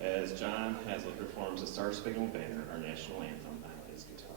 as John Hazlitt performs the Star Spangled Banner, our national anthem, on his guitar.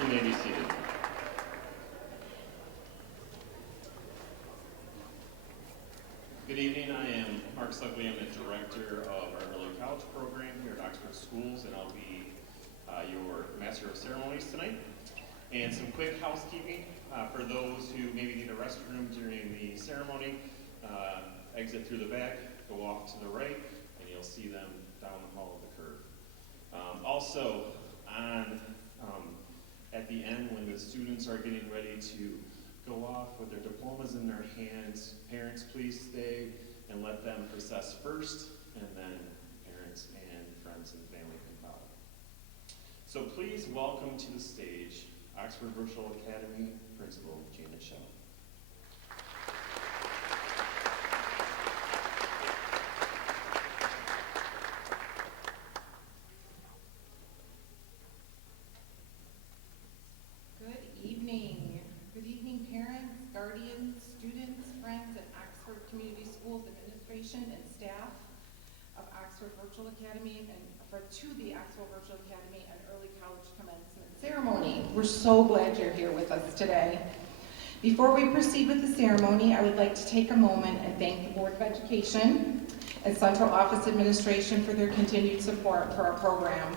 You may be seated. Good evening, I am Mark Sugley. I'm the director of our early college program here at Oxford Schools, and I'll be your Master of Ceremonies tonight. And some quick housekeeping for those who maybe need a restroom during the ceremony. Exit through the back, go off to the right, and you'll see them down the hall of the curve. Also, at the end, when the students are getting ready to go off with their diplomas in their hands, parents, please stay and let them process first, and then parents and friends and family can follow. So please welcome to the stage Oxford Virtual Academy Principal Janet Shell. Good evening, parents, guardians, students, friends, and Oxford Community Schools administration and staff of Oxford Virtual Academy and to the Oxford Virtual Academy and Early College Commencement Ceremony. We're so glad you're here with us today. Before we proceed with the ceremony, I would like to take a moment and thank the Board of Education and Central Office Administration for their continued support for our program.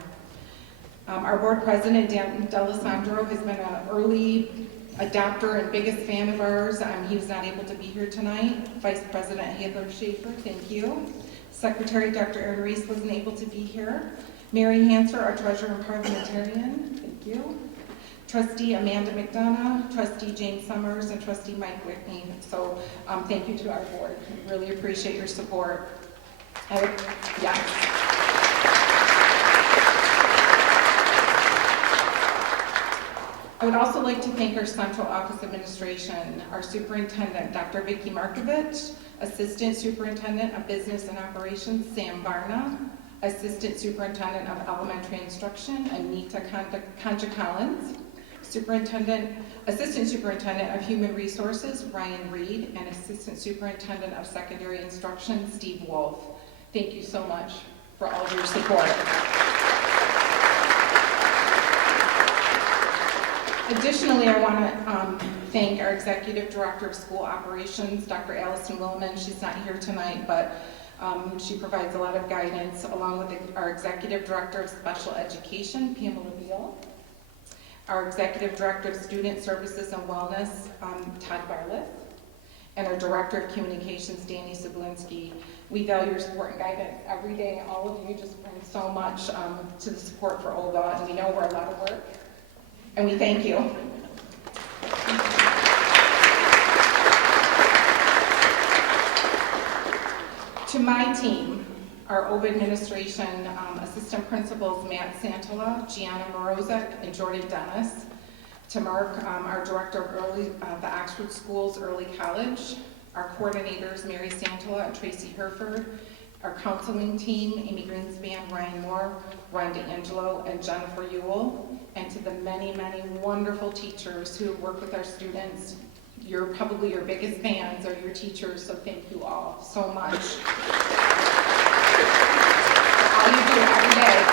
Our board president, Dan D'Alessandro, has been an early adopter and biggest fan of ours. He was not able to be here tonight. Vice President Heather Schaefer, thank you. Secretary Dr. Erin Reese wasn't able to be here. Mary Hanser, our treasurer and parliamentarian, thank you. Trustee Amanda McDonough, Trustee James Summers, and Trustee Mike Whitney. So thank you to our board. We really appreciate your support. I would also like to thank our central office administration, our superintendent, Dr. Vicki Markovich, Assistant Superintendent of Business and Operations, Sam Varna, Assistant Superintendent of Elementary Instruction, Anita Concha-Collins, Assistant Superintendent of Human Resources, Ryan Reed, and Assistant Superintendent of Secondary Instruction, Steve Wolf. Thank you so much for all of your support. Additionally, I want to thank our Executive Director of School Operations, Dr. Allison Williman. She's not here tonight, but she provides a lot of guidance, along with our Executive Director of Special Education, Pamela Beal, our Executive Director of Student Services and Wellness, Todd Barlett, and our Director of Communications, Danny Sablinski. We value your support and guidance every day. All of you just bring so much to the support for OVA, and we know we're a lot of work. And we thank you. To my team, our OVA administration, assistant principals Matt Santola, Gianna Morozek, and Jordan Dennis. To Mark, our director of the Oxford Schools Early College. Our coordinators, Mary Santola and Tracy Herford. Our counseling team, Amy Greenspan, Ryan Moore, Ron DeAngelo, and Jennifer Ewell. And to the many, many wonderful teachers who work with our students. You're probably your biggest fans are your teachers, so thank you all so much. All you do every day.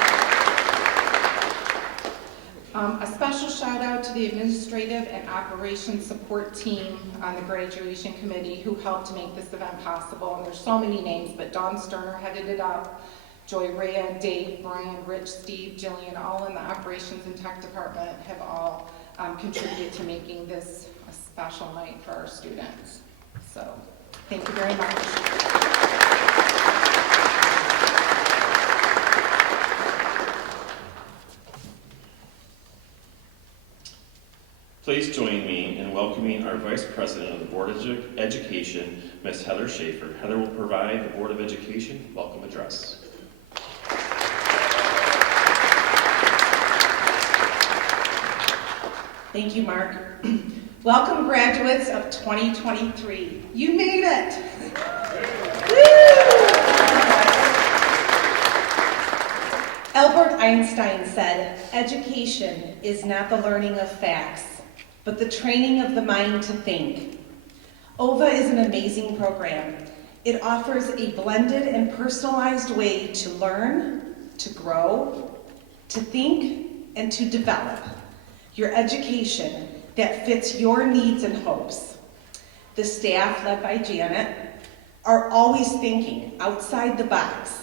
A special shout out to the administrative and operations support team on the graduation committee who helped to make this event possible. And there's so many names, but Dawn Sterner headed it up. Joy Rhea, Dave, Brian, Rich, Steve, Jillian, all in the operations and tech department have all contributed to making this a special night for our students. So, thank you very much. Please join me in welcoming our Vice President of the Board of Education, Ms. Heather Schaefer. Heather will provide the Board of Education welcome address. Thank you, Mark. Welcome, graduates of 2023. You made it! Albert Einstein said, "Education is not the learning of facts, but the training of the mind to think." OVA is an amazing program. It offers a blended and personalized way to learn, to grow, to think, and to develop your education that fits your needs and hopes. The staff, led by Janet, are always thinking outside the box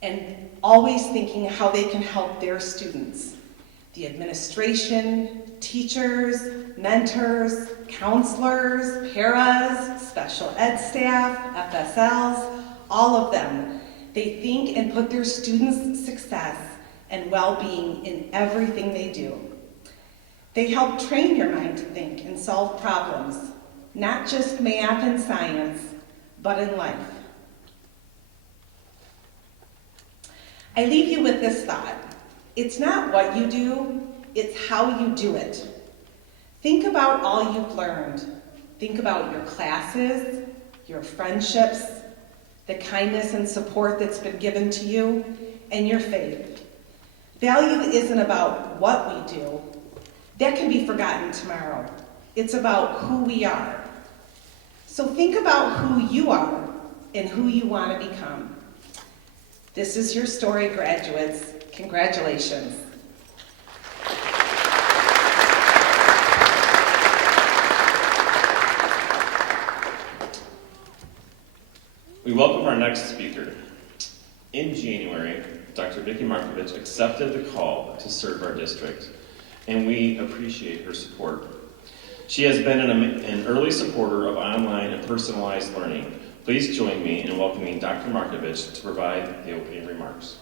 and always thinking how they can help their students. The administration, teachers, mentors, counselors, paras, special ed staff, FSLs, all of them, they think and put their students' success and well-being in everything they do. They help train your mind to think and solve problems, not just math and science, but in life. I leave you with this thought. It's not what you do, it's how you do it. Think about all you've learned. Think about your classes, your friendships, the kindness and support that's been given to you, and your faith. Value isn't about what we do. That can be forgotten tomorrow. It's about who we are. So think about who you are and who you want to become. This is your story, graduates. Congratulations. We welcome our next speaker. In January, Dr. Vicki Markovich accepted the call to serve our district, and we appreciate her support. She has been an early supporter of online and personalized learning. Please join me in welcoming Dr. Markovich to provide the opening remarks.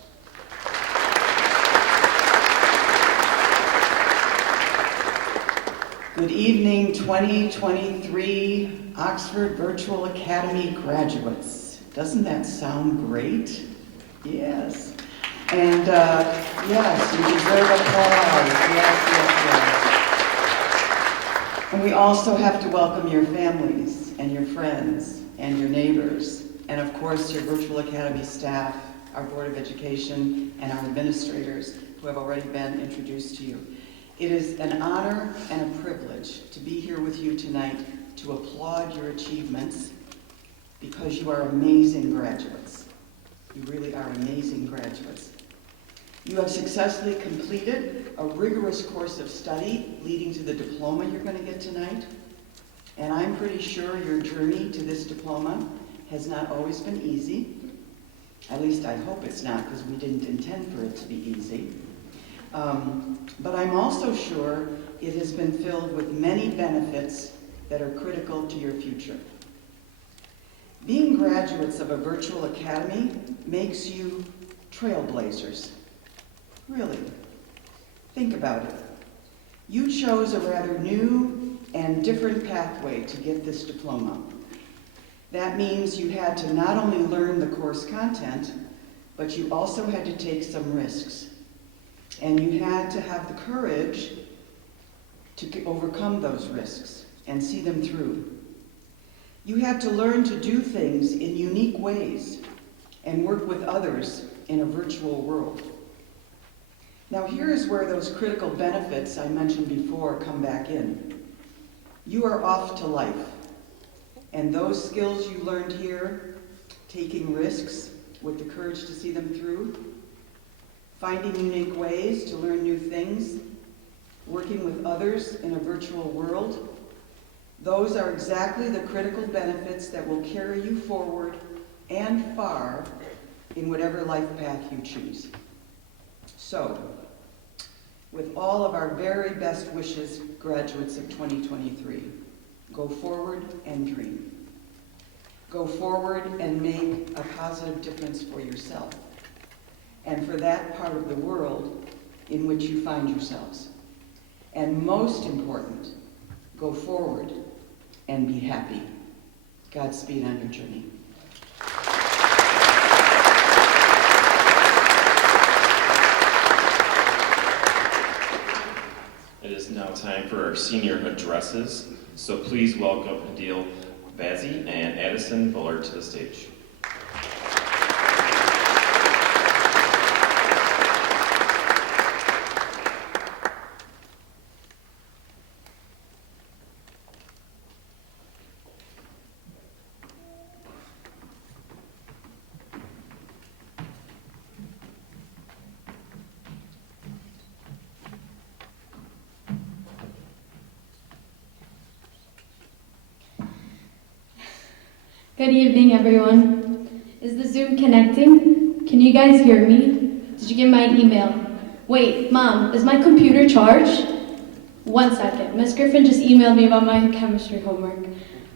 Good evening, 2023 Oxford Virtual Academy graduates. Doesn't that sound great? Yes. And yes, you deserve applause. Yes. And we also have to welcome your families and your friends and your neighbors, and of course your Virtual Academy staff, our Board of Education, and our administrators who have already been introduced to you. It is an honor and a privilege to be here with you tonight to applaud your achievements because you are amazing graduates. You really are amazing graduates. You have successfully completed a rigorous course of study leading to the diploma you're going to get tonight. And I'm pretty sure your journey to this diploma has not always been easy. At least I hope it's not, because we didn't intend for it to be easy. But I'm also sure it has been filled with many benefits that are critical to your future. Being graduates of a virtual academy makes you trailblazers. Really, think about it. You chose a rather new and different pathway to get this diploma. That means you had to not only learn the course content, but you also had to take some risks. And you had to have the courage to overcome those risks and see them through. You had to learn to do things in unique ways and work with others in a virtual world. Now here is where those critical benefits I mentioned before come back in. You are off to life, and those skills you learned here, taking risks with the courage to see them through, finding unique ways to learn new things, working with others in a virtual world, those are exactly the critical benefits that will carry you forward and far in whatever life path you choose. So, with all of our very best wishes, graduates of 2023, go forward and dream. Go forward and make a positive difference for yourself and for that part of the world in which you find yourselves. And most important, go forward and be happy. Godspeed on your journey. It is now time for our senior addresses, so please welcome Adil Bazzi and Addison Bullard to the stage. Good evening, everyone. Is the Zoom connecting? Can you guys hear me? Did you get my email? Wait, Mom, is my computer charged? 1 second. Miss Griffin just emailed me about my chemistry homework.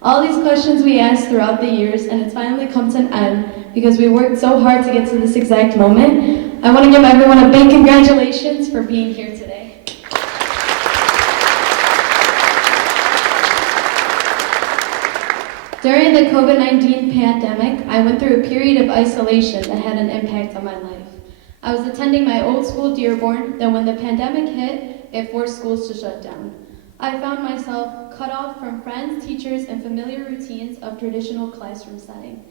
All these questions we asked throughout the years, and it's finally come to an end because we worked so hard to get to this exact moment. I want to give everyone a big congratulations for being here today. During the COVID-19 pandemic, I went through a period of isolation that had an impact on my life. I was attending my old school, Dearborn, then when the pandemic hit, it forced schools to shut down. I found myself cut off from friends, teachers, and familiar routines of traditional classroom setting.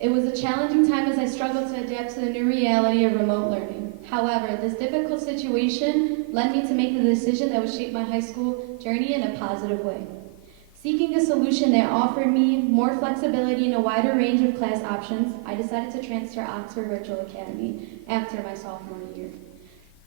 It was a challenging time as I struggled to adapt to the new reality of remote learning. However, this difficult situation led me to make the decision that would shape my high school journey in a positive way. Seeking a solution that offered me more flexibility and a wider range of class options, I decided to transfer to Oxford Virtual Academy after my sophomore year.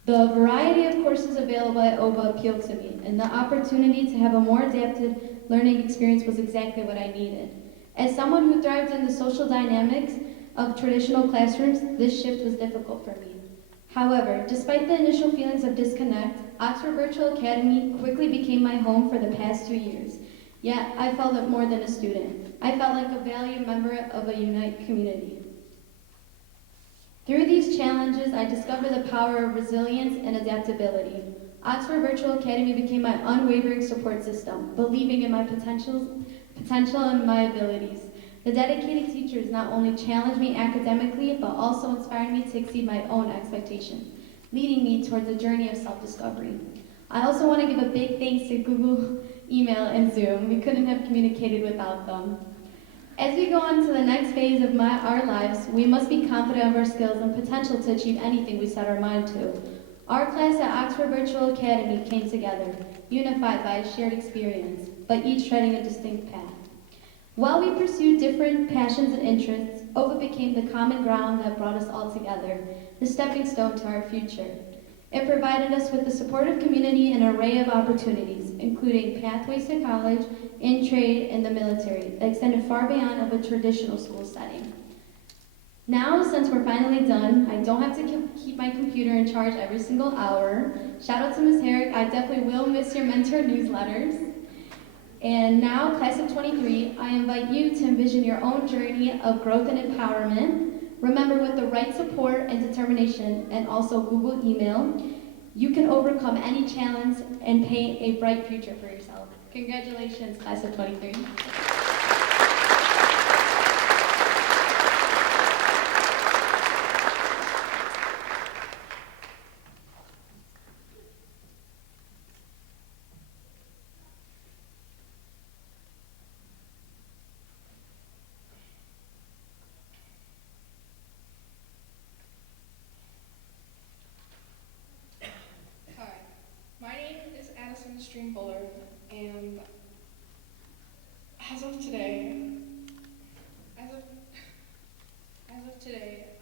The variety of courses available at OVA appealed to me, and the opportunity to have a more adapted learning experience was exactly what I needed. As someone who thrived in the social dynamics of traditional classrooms, this shift was difficult for me. However, despite the initial feelings of disconnect, Oxford Virtual Academy quickly became my home for the past 2 years. Yet, I felt like more than a student. I felt like a valued member of a united community. Through these challenges, I discovered the power of resilience and adaptability. Oxford Virtual Academy became my unwavering support system, believing in my potential and my abilities. The dedicated teachers not only challenged me academically, but also inspired me to exceed my own expectations, leading me towards a journey of self-discovery. I also want to give a big thanks to Google, email, and Zoom. We couldn't have communicated without them. As we go on to the next phase of our lives, we must be confident of our skills and potential to achieve anything we set our mind to. Our class at Oxford Virtual Academy came together, unified by a shared experience, but each treading a distinct path. While we pursued different passions and interests, OVA became the common ground that brought us all together, the stepping stone to our future. It provided us with a supportive community and an array of opportunities, including pathways to college, in trade, and the military, that extended far beyond of a traditional school setting. Now, since we're finally done, I don't have to keep my computer in charge every single hour. Shout out to Ms. Herrick, I definitely will miss your mentor newsletters. And now, class of 23, I invite you to envision your own journey of growth and empowerment. Remember, with the right support and determination, and also Google email, you can overcome any challenge and paint a bright future for yourself. Congratulations, class of 23. Hi, my name is Addison Stream Bullard, and as of today,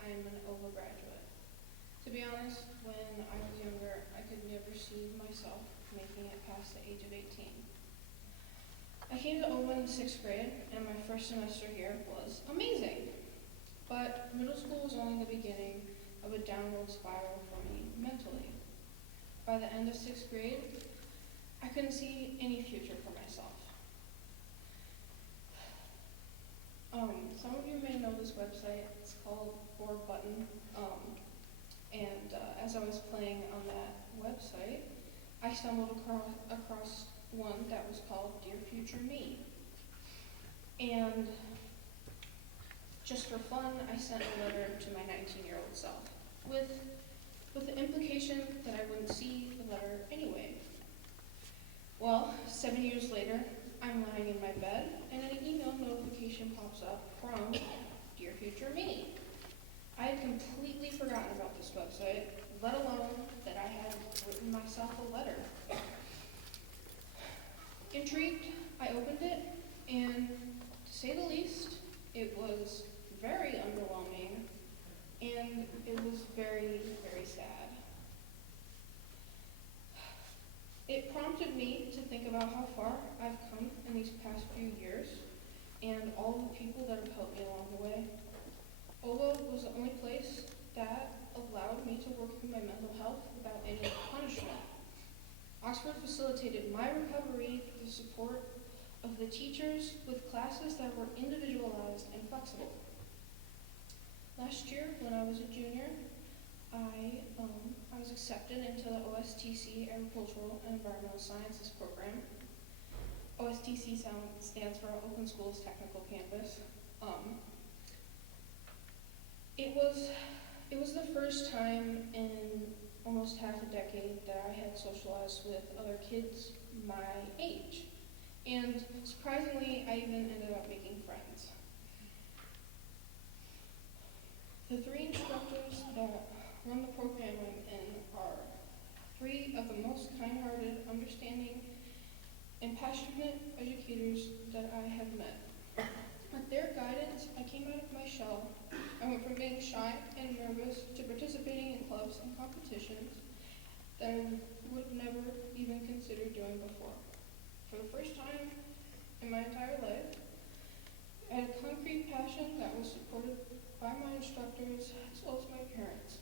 I am an OVA graduate. To be honest, when I was younger, I could never see myself making it past the age of 18. I came to OVA in the 6th grade, and my first semester here was amazing. But middle school was only the beginning of a downward spiral for me mentally. By the end of 6th grade, I couldn't see any future for myself. Some of you may know this website. It's called Board Button. As I was playing on that website, I stumbled across one that was called Dear Future Me. And just for fun, I sent a letter to my 19-year-old self with the implication that I wouldn't see the letter anyway. Well, 7 years later, I'm lying in my bed, and an email notification pops up from Dear Future Me. I had completely forgotten about this website, let alone that I had written myself a letter. Intrigued, I opened it, and to say the least, it was very underwhelming, and it was very, very sad. It prompted me to think about how far I've come in these past few years and all the people that have helped me along the way. OVA was the only place that allowed me to work through my mental health without any punishment. Oxford facilitated my recovery through the support of the teachers with classes that were individualized and flexible. Last year, when I was a junior, I was accepted into the OSTC Agricultural and Environmental Sciences program. OSTC stands for Open Schools Technical Campus. It was the first time in almost half a decade that I had socialized with other kids my age. And surprisingly, I even ended up making friends. The 3 instructors that run the program I'm in are 3 of the most kind-hearted, understanding, and passionate educators that I have met. With their guidance, I came out of my shell. I went from being shy and nervous to participating in clubs and competitions that I would have never even considered doing before. For the first time in my entire life, I had a concrete passion that was supported by my instructors as well as my parents.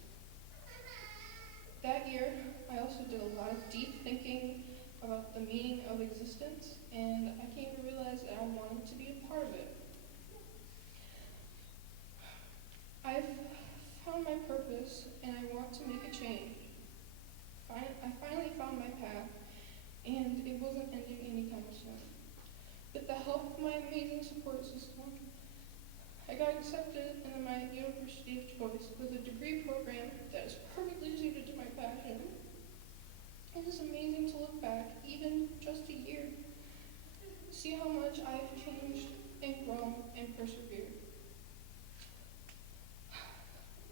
That year, I also did a lot of deep thinking about the meaning of existence, and I came to realize that I wanted to be a part of it. I've found my purpose, and I want to make a change. I finally found found my path, and it wasn't ending anytime soon. With the help of my amazing support system, I got accepted into my university of choice with a degree program that is perfectly suited to my passion. It is amazing to look back, even just a year, see how much I have changed and grown and persevered.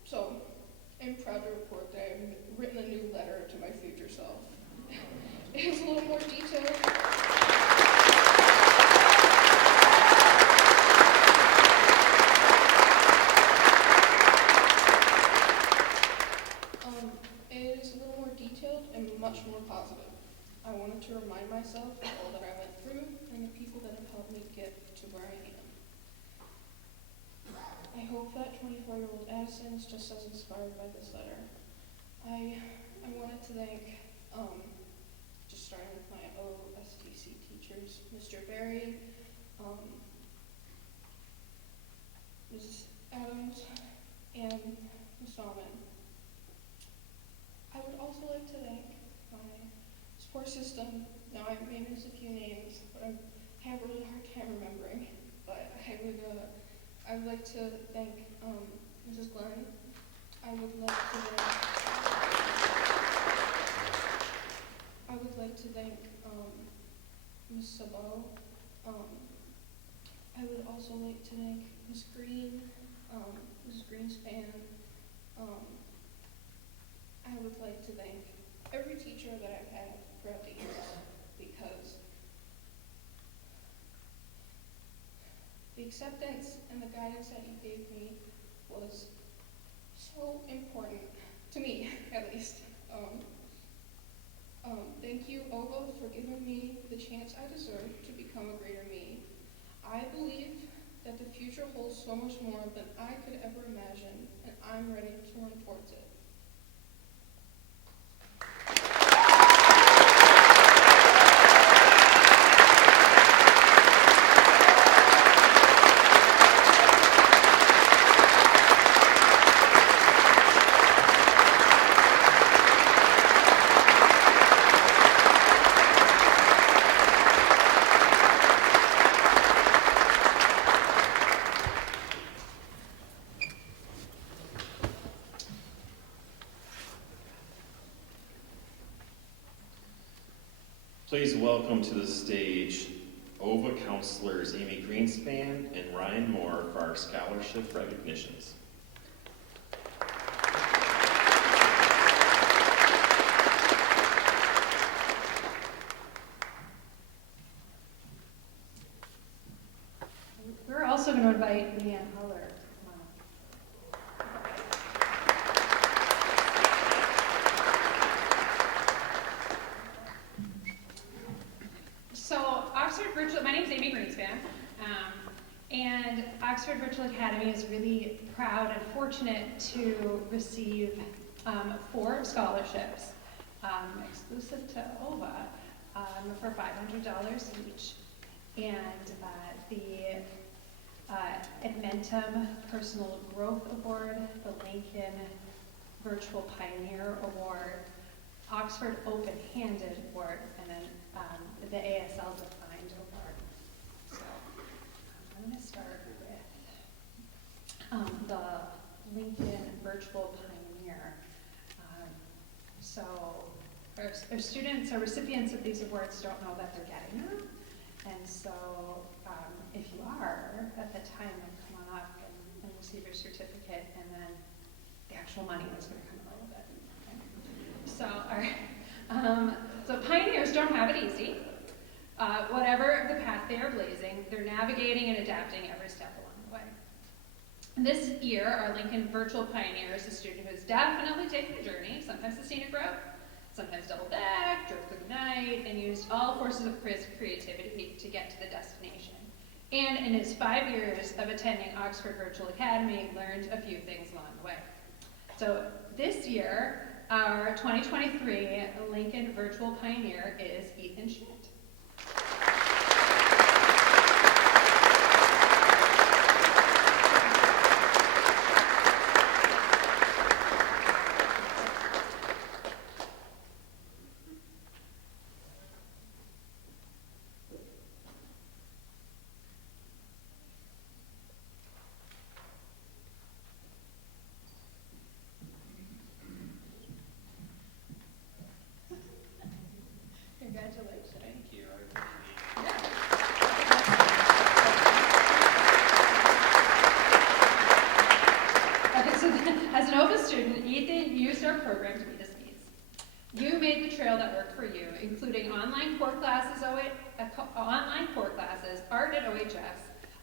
So, I'm proud to report that I've written a new letter to my future self. It is a little more detailed. It is a little more detailed and much more positive. I wanted to remind myself of all that I went through and the people that have helped me get to where I am. I hope that 24-year-old Addison is just as inspired by this letter. I wanted to thank, just starting with my OSTC teachers, Mr. Berry, Mrs. Adams, and Ms. Salmon. I would also like to thank my support system. Now I may miss a few names, but I have a really hard time remembering. But I would like to thank Mrs. Glenn. I would like to thank Ms. Sabo. I would also like to thank Ms. Green, Mrs. Greenspan. I would like to thank every teacher that I've had throughout the years, because the acceptance and the guidance that you gave me was so important to me, at least. Thank you, Ova, for giving me the chance I deserve to become a greater me. I believe that the future holds so much more than I could ever imagine, and I'm ready to run towards it. Please welcome to the stage OVA counselors Amy Greenspan and Ryan Moore for our scholarship recognitions. We're also going to invite Leanne Huller. My name is Amy Greenspan, and Oxford Virtual Academy is really proud and fortunate to receive 4 scholarships, exclusive to OVA, for $500 each. And the Admentum Personal Growth Award, the Lincoln Virtual Pioneer Award, Oxford Open-Handed Award, and then the ASL Defined Award. So I'm going to start with the Lincoln Virtual Pioneer. So our students, our recipients of these awards don't know that they're getting them. And so if you are, at the time, come on up and receive your certificate, and then the actual money is going to come in a little bit. Okay? So pioneers don't have it easy. Whatever the path they are blazing, they're navigating and adapting every step along the way. This year, our Lincoln Virtual Pioneer is a student who has definitely taken the journey, sometimes the scenic route, sometimes double back, drove through the night, and used all forces of creativity to get to the destination. And in his 5 years of attending Oxford Virtual Academy, learned a few things along the way. So this year, our 2023 Lincoln Virtual Pioneer is Ethan Schmidt.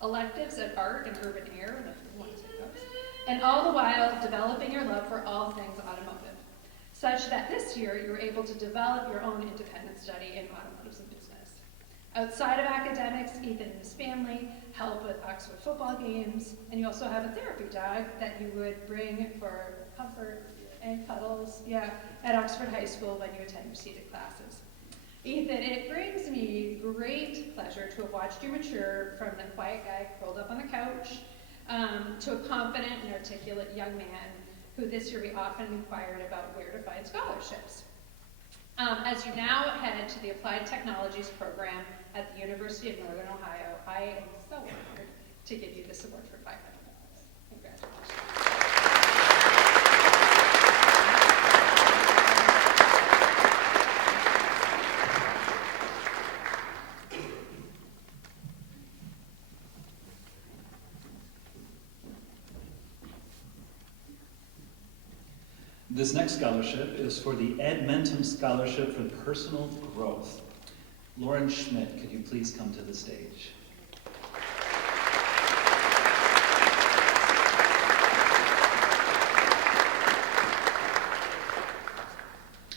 electives at art and urban air, and all the while developing your love for all things automotive, such that this year you were able to develop your own independent study in automotives and business. Outside of academics, Ethan and his family help with Oxford football games, and you also have a therapy dog that you would bring for comfort and cuddles, at Oxford High School when you attend your seated classes. Ethan, it brings me great pleasure to have watched you mature from the quiet guy curled up on the couch to a confident and articulate young man who this year we often inquired about where to find scholarships. As you now head to the Applied Technologies program at the University of Northern Ohio, I am so honored to give you this award for $500. Congratulations. This next scholarship is for the Edmentum Scholarship for Personal Growth. Lauren Schmidt, could you please come to the stage?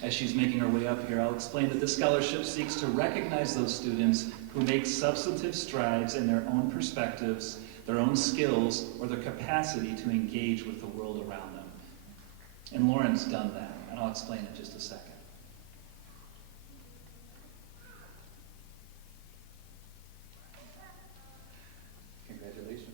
As she's making her way up here, I'll explain that this scholarship seeks to recognize those students who make substantive strides in their own perspectives, their own skills, or their capacity to engage with the world around them. And Lauren's done that, and I'll explain in just a second. Congratulations.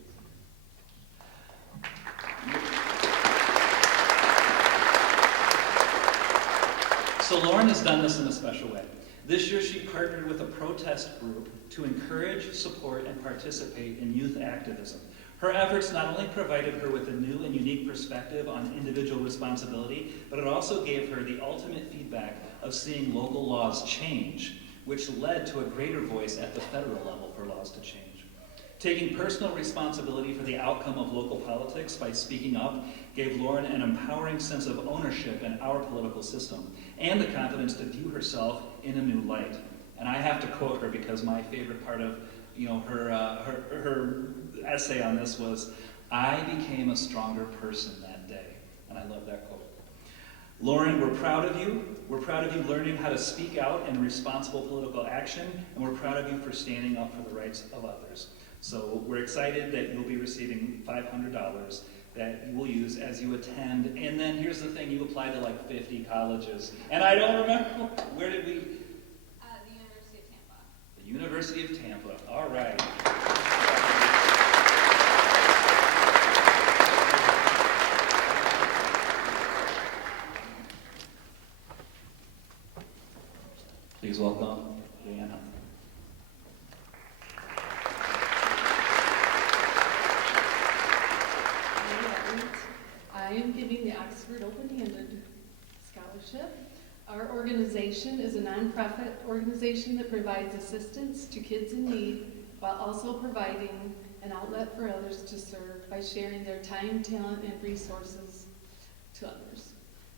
So Lauren has done this in a special way. This year she partnered with a protest group to encourage, support, and participate in youth activism. Her efforts not only provided her with a new and unique perspective on individual responsibility, but it also gave her the ultimate feedback of seeing local laws change, which led to a greater voice at the federal level for laws to change. Taking personal responsibility for the outcome of local politics by speaking up gave Lauren an empowering sense of ownership in our political system and the confidence to view herself in a new light. And I have to quote her because my favorite part of her essay on this was, "I became a stronger person that day." And I love that quote. Lauren, we're proud of you. We're proud of you learning how to speak out in responsible political action, and we're proud of you for standing up for the rights of others. So we're excited that you'll be receiving $500 that you will use as you attend. And then here's the thing, you applied to like 50 colleges. And I don't remember, where did we? The University of Tampa. The University of Tampa, all right. Please welcome Leanna. I am giving the Oxford Open-Handed Scholarship. Our organization is a nonprofit organization that provides assistance to kids in need while also providing an outlet for others to serve by sharing their time, talent, and resources to others.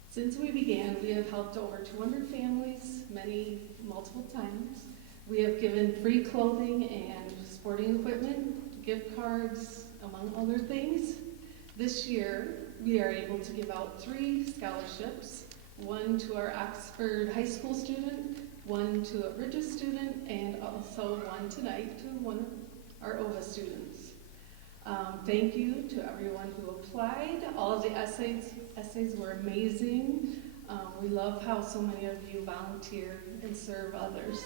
Since we began, we have helped over 200 families, many multiple times. We have given free clothing and sporting equipment, gift cards, among other things. This year, we are able to give out 3 scholarships, one to our Oxford High School student, one to a Bridges student, and also one tonight to one of our OVA students. Thank you to everyone who applied. All of the essays were amazing. We love how so many of you volunteer and serve others.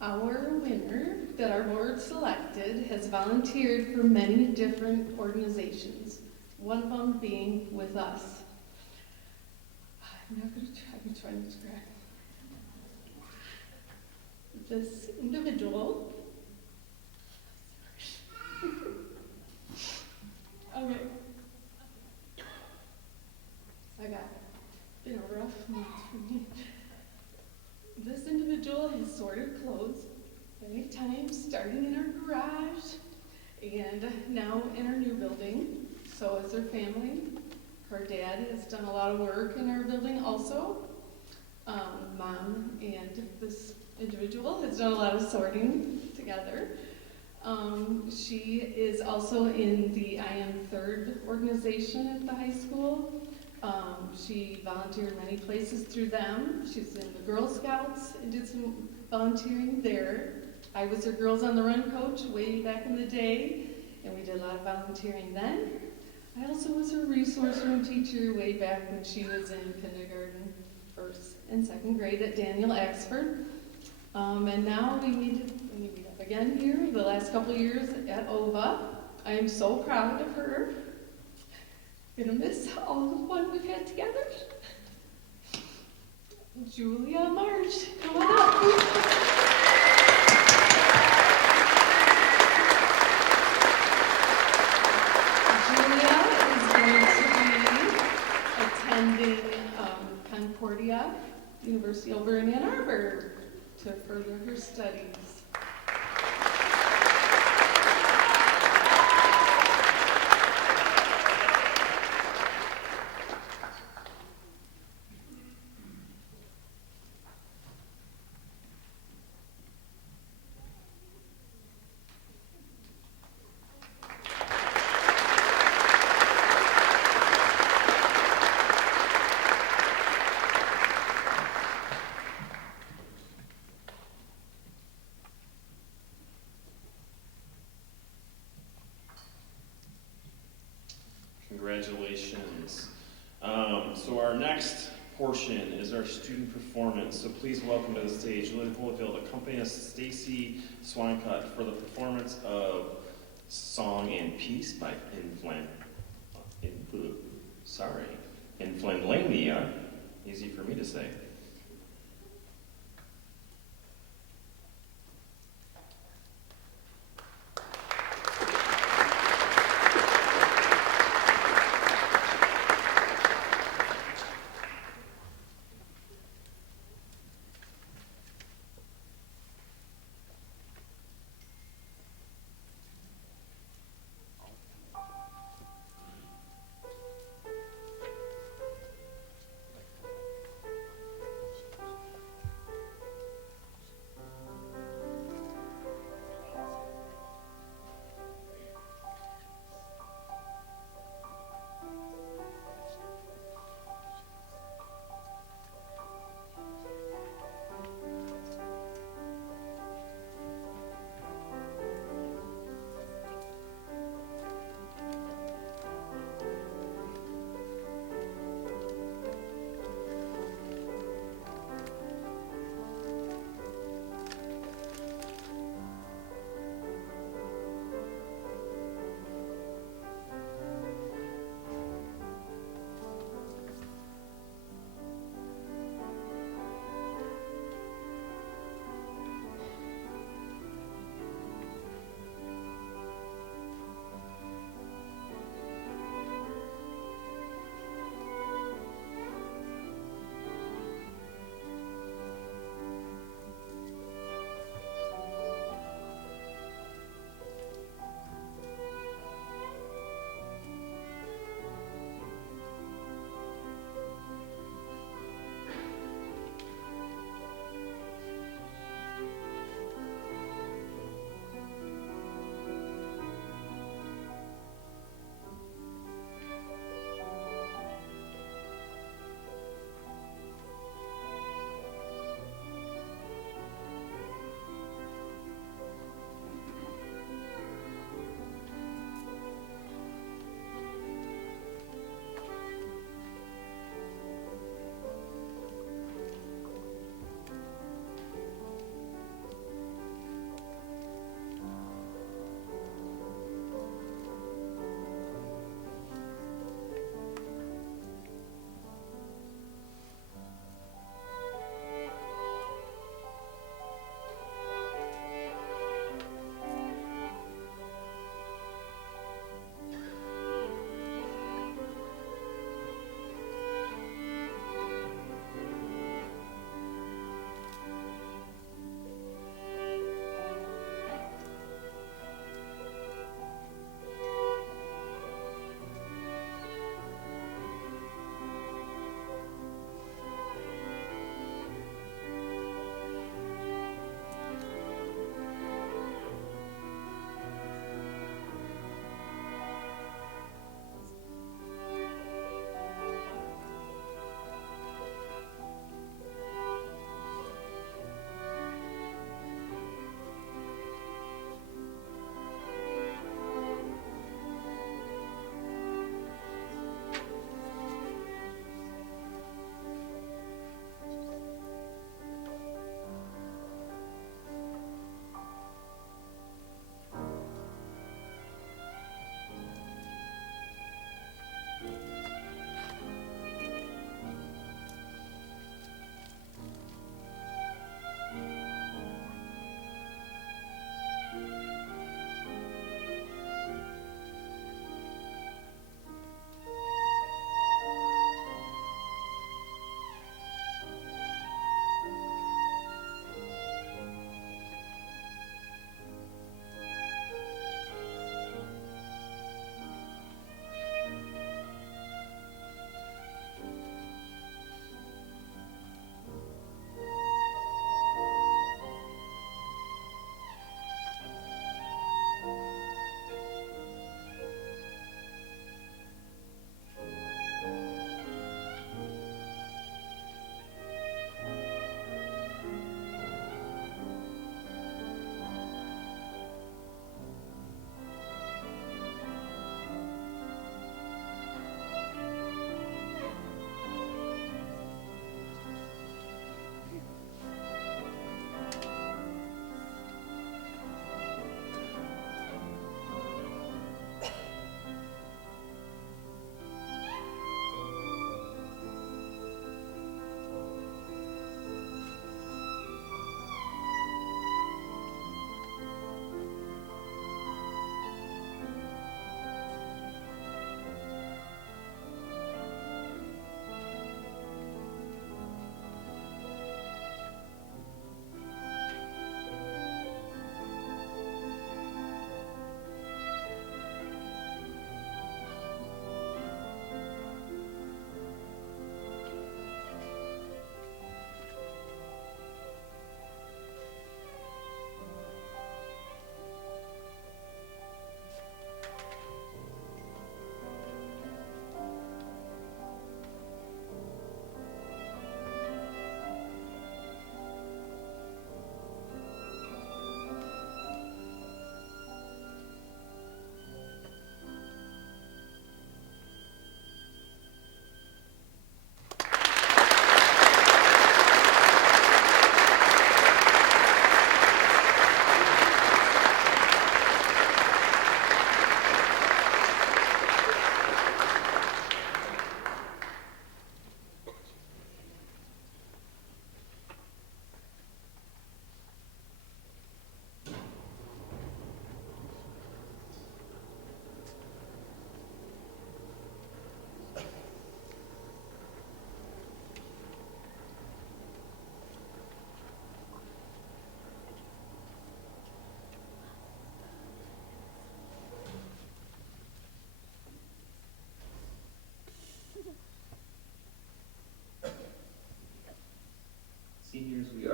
Our winner that our board selected has volunteered for many different organizations, one of them being with us. I'm not going to try to describe. This individual, okay, been a rough month for me. This individual has sorted clothes many times, starting in our garage and now in our new building. So has her family. Her dad has done a lot of work in our building also. Mom and this individual has done a lot of sorting together. She is also in the I Am Third organization at the high school. She volunteered many places through them. She's in the Girl Scouts and did some volunteering there. I was her Girls on the Run coach way back in the day, and we did a lot of volunteering then. I also was her resource room teacher way back when she was in kindergarten, first and second grade at Daniel Axford. And now we meet up again here the last couple of years at OVA. I am so proud of her. Gonna miss all the fun we've had together. Julia Marsh, come on up. Julia is going to be attending Concordia University over in Ann Arbor to further her studies. Congratulations. So our next portion is our student performance. So please welcome to the stage Lynn Holyfield, accompanist Stacy Swinecutt for the performance of Song and Peace by Inflandlamia. Easy for me to say.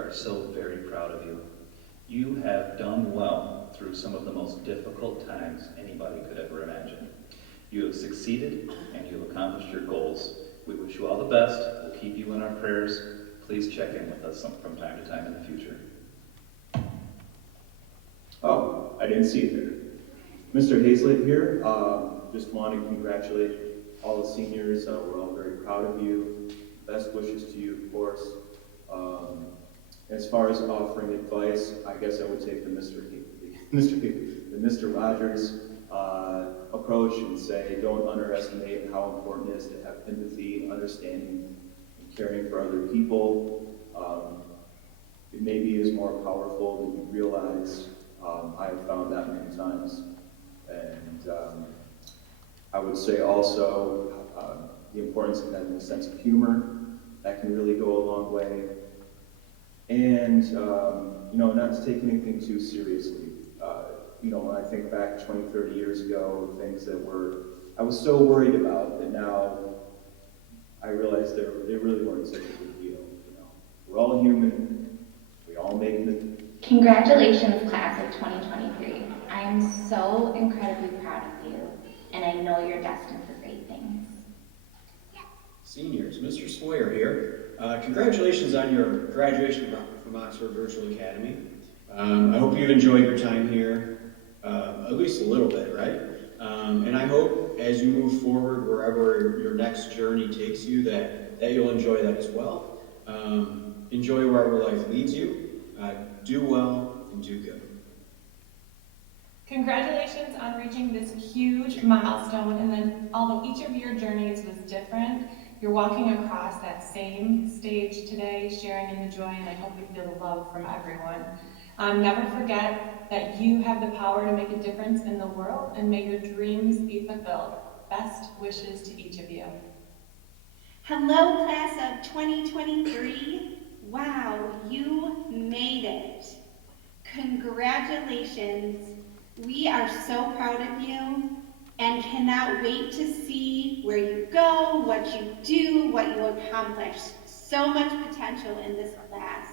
are so very proud of you. You have done well through some of the most difficult times anybody could ever imagine. You have succeeded and you have accomplished your goals. We wish you all the best. We'll keep you in our prayers. Please check in with us from time to time in the future. Oh, I didn't see it there. Mr. Hazlett here. Just want to congratulate all the seniors. We're all very proud of you. Best wishes to you, of course. As far as offering advice, I guess I would take the Mr. Rogers approach and say, don't underestimate how important it is to have empathy, understanding, and caring for other people. It maybe is more powerful than you realize. I have found that many times. And I would say also the importance of having a sense of humor. That can really go a long way. And, not to take anything too seriously. When I think back 20, 30 years ago, things that I was so worried about that now I realize they really weren't such a big deal. We're all human. We all make mistakes. Congratulations, class of 2023. I am so incredibly proud of you, and I know you're destined for great things. Seniors, Mr. Sawyer here. Congratulations on your graduation from Oxford Virtual Academy. I hope you've enjoyed your time here, at least a little bit, right? And I hope as you move forward, wherever your next journey takes you, that you'll enjoy that as well. Enjoy wherever life leads you. Do well and do good. Congratulations on reaching this huge milestone, and then although each of your journeys was different, you're walking across that same stage today, sharing in the joy, and I hope you feel the love from everyone. Never forget that you have the power to make a difference in the world, and may your dreams be fulfilled. Best wishes to each of you. Hello, class of 2023. Wow, you made it. Congratulations. We are so proud of you and cannot wait to see where you go, what you do, what you accomplish. So much potential in this class.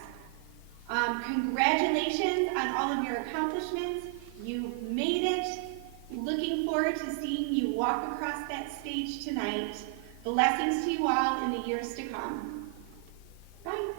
Congratulations on all of your accomplishments. You made it. Looking forward to seeing you walk across that stage tonight. Blessings to you all in the years to come. Bye.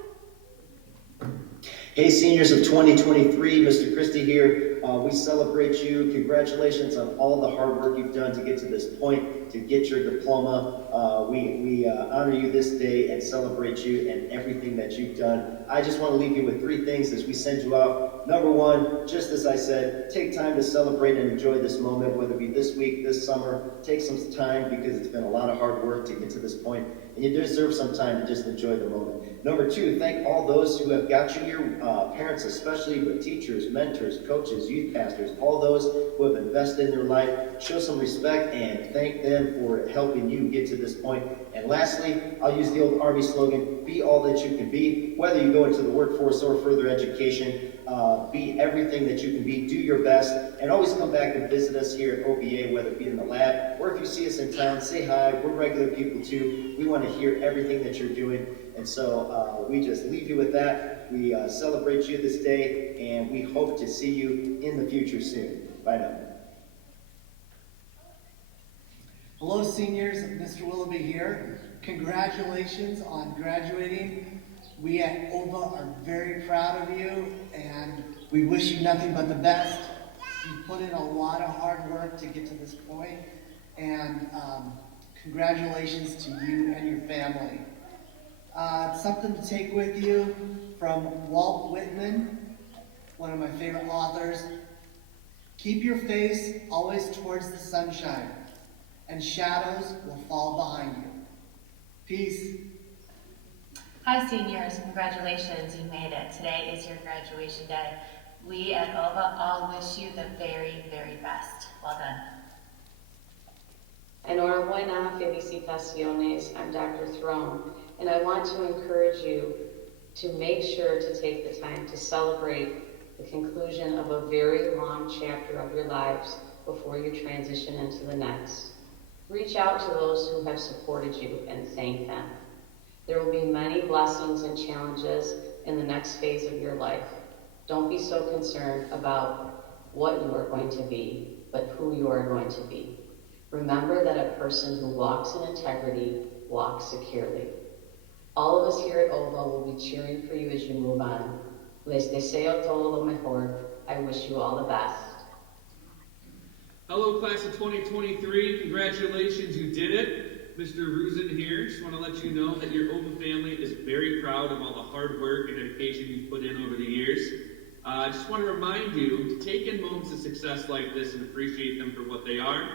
Hey, seniors of 2023, Mr. Christie here. We celebrate you. Congratulations on all the hard work you've done to get to this point, to get your diploma. We honor you this day and celebrate you and everything that you've done. I just want to leave you with 3 things as we send you off. Number 1, just as I said, take time to celebrate and enjoy this moment, whether it be this week, this summer. Take some time because it's been a lot of hard work to get to this point, and you deserve some time to just enjoy the moment. Number 2, thank all those who have got you here, parents especially, but teachers, mentors, coaches, youth pastors, all those who have invested in their life. Show some respect and thank them for helping you get to this point. And lastly, I'll use the old Army slogan, be all that you can be, whether you go into the workforce or further education. Be everything that you can be, do your best, and always come back and visit us here at OBA, whether it be in the lab, or if you see us in town, say hi. We're regular people too. We want to hear everything that you're doing, and so we just leave you with that. We celebrate you this day, and we hope to see you in the future soon. Bye now. Hello, seniors. Mr. Willoughby here. Congratulations on graduating. We at OVA are very proud of you, and we wish you nothing but the best. You've put in a lot of hard work to get to this point, and congratulations to you and your family. Something to take with you from Walt Whitman, one of my favorite authors. Keep your face always towards the sunshine, and shadows will fall behind you. Peace. Hi seniors, congratulations, you made it. Today is your graduation day. We at OVA all wish you the very, very best. Well done. Enhorabuena, felicitaciones, I'm Dr. Throne, and I want to encourage you to make sure to take the time to celebrate the conclusion of a very long chapter of your lives before you transition into the next. Reach out to those who have supported you and thank them. There will be many blessings and challenges in the next phase of your life. Don't be so concerned about what you are going to be, but who you are going to be. Remember that a person who walks in integrity walks securely. All of us here at OVA will be cheering for you as you move on. Les deseo todo lo mejor. I wish you all the best. Hello, class of 2023. Congratulations, you did it. Mr. Rusin here. Just want to let you know that your OVA family is very proud of all the hard work and dedication you've put in over the years. I just want to remind you to take in moments of success like this and appreciate them for what they are.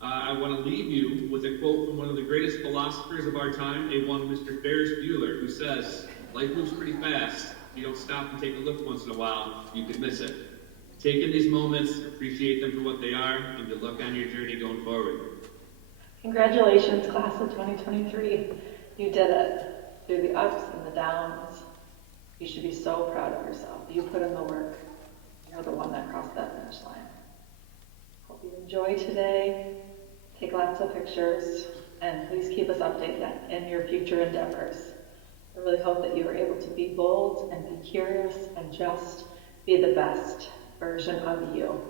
I want to leave you with a quote from one of the greatest philosophers of our time, one Mr. Ferris Bueller, who says, "Life moves pretty fast. If you don't stop and take a look once in a while, you could miss it." Take in these moments, appreciate them for what they are, and good luck on your journey going forward. Congratulations, class of 2023. You did it. Through the ups and the downs. You should be so proud of yourself. You put in the work. You're the one that crossed that finish line. Hope you enjoy today. Take lots of pictures, and please keep us updated in your future endeavors. I really hope that you are able to be bold and be curious and just be the best version of you.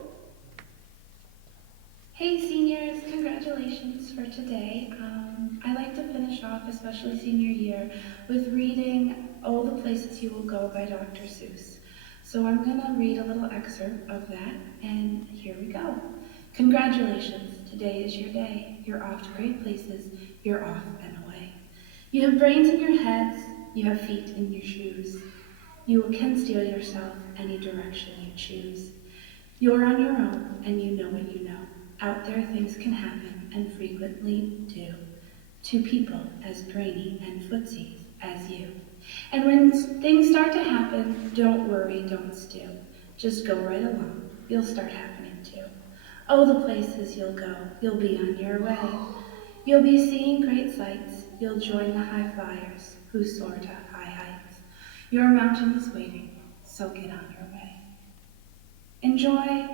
Hey seniors, congratulations for today. I like to finish off, especially senior year, with reading "Oh, the Places You Will Go" by Dr. Seuss. So I'm gonna read a little excerpt of that, and here we go. Congratulations, today is your day. You're off to great places, you're off and away. You have brains in your heads, you have feet in your shoes. You can steer yourself any direction you choose. You're on your own, and you know what you know. Out there things can happen, and frequently do, to people as brainy and footsies as you. And when things start to happen, don't worry, don't stew. Just go right along, you'll start happening too. Oh, the places you'll go, you'll be on your way. You'll be seeing great sights, you'll join the high flyers who soar to high heights. Your mountain is waiting, so get on your way. Enjoy.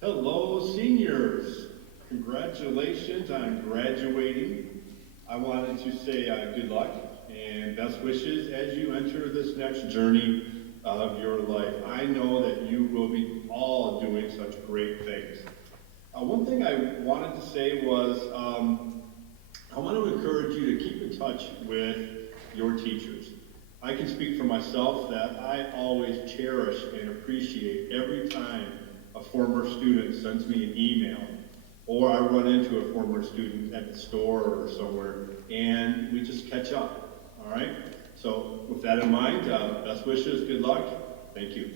Hello, seniors. Congratulations on graduating. I wanted to say good luck and best wishes as you enter this next journey of your life. I know that you will be all doing such great things. One thing I wanted to say was I want to encourage you to keep in touch with your teachers. I can speak for myself that I always cherish and appreciate every time a former student sends me an email, or I run into a former student at the store or somewhere, and we just catch up, all right? So with that in mind, best wishes, good luck, thank you.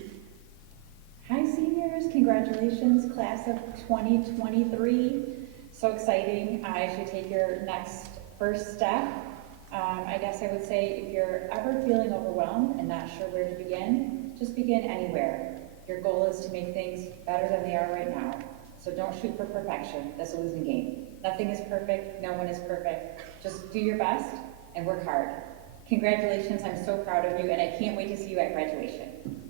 Hi seniors, congratulations, class of 2023. So exciting as you take your next first step. I guess I would say if you're ever feeling overwhelmed and not sure where to begin, just begin anywhere. Your goal is to make things better than they are right now. So don't shoot for perfection, that's a losing game. Nothing is perfect, no one is perfect. Just do your best and work hard. Congratulations, I'm so proud of you and I can't wait to see you at graduation.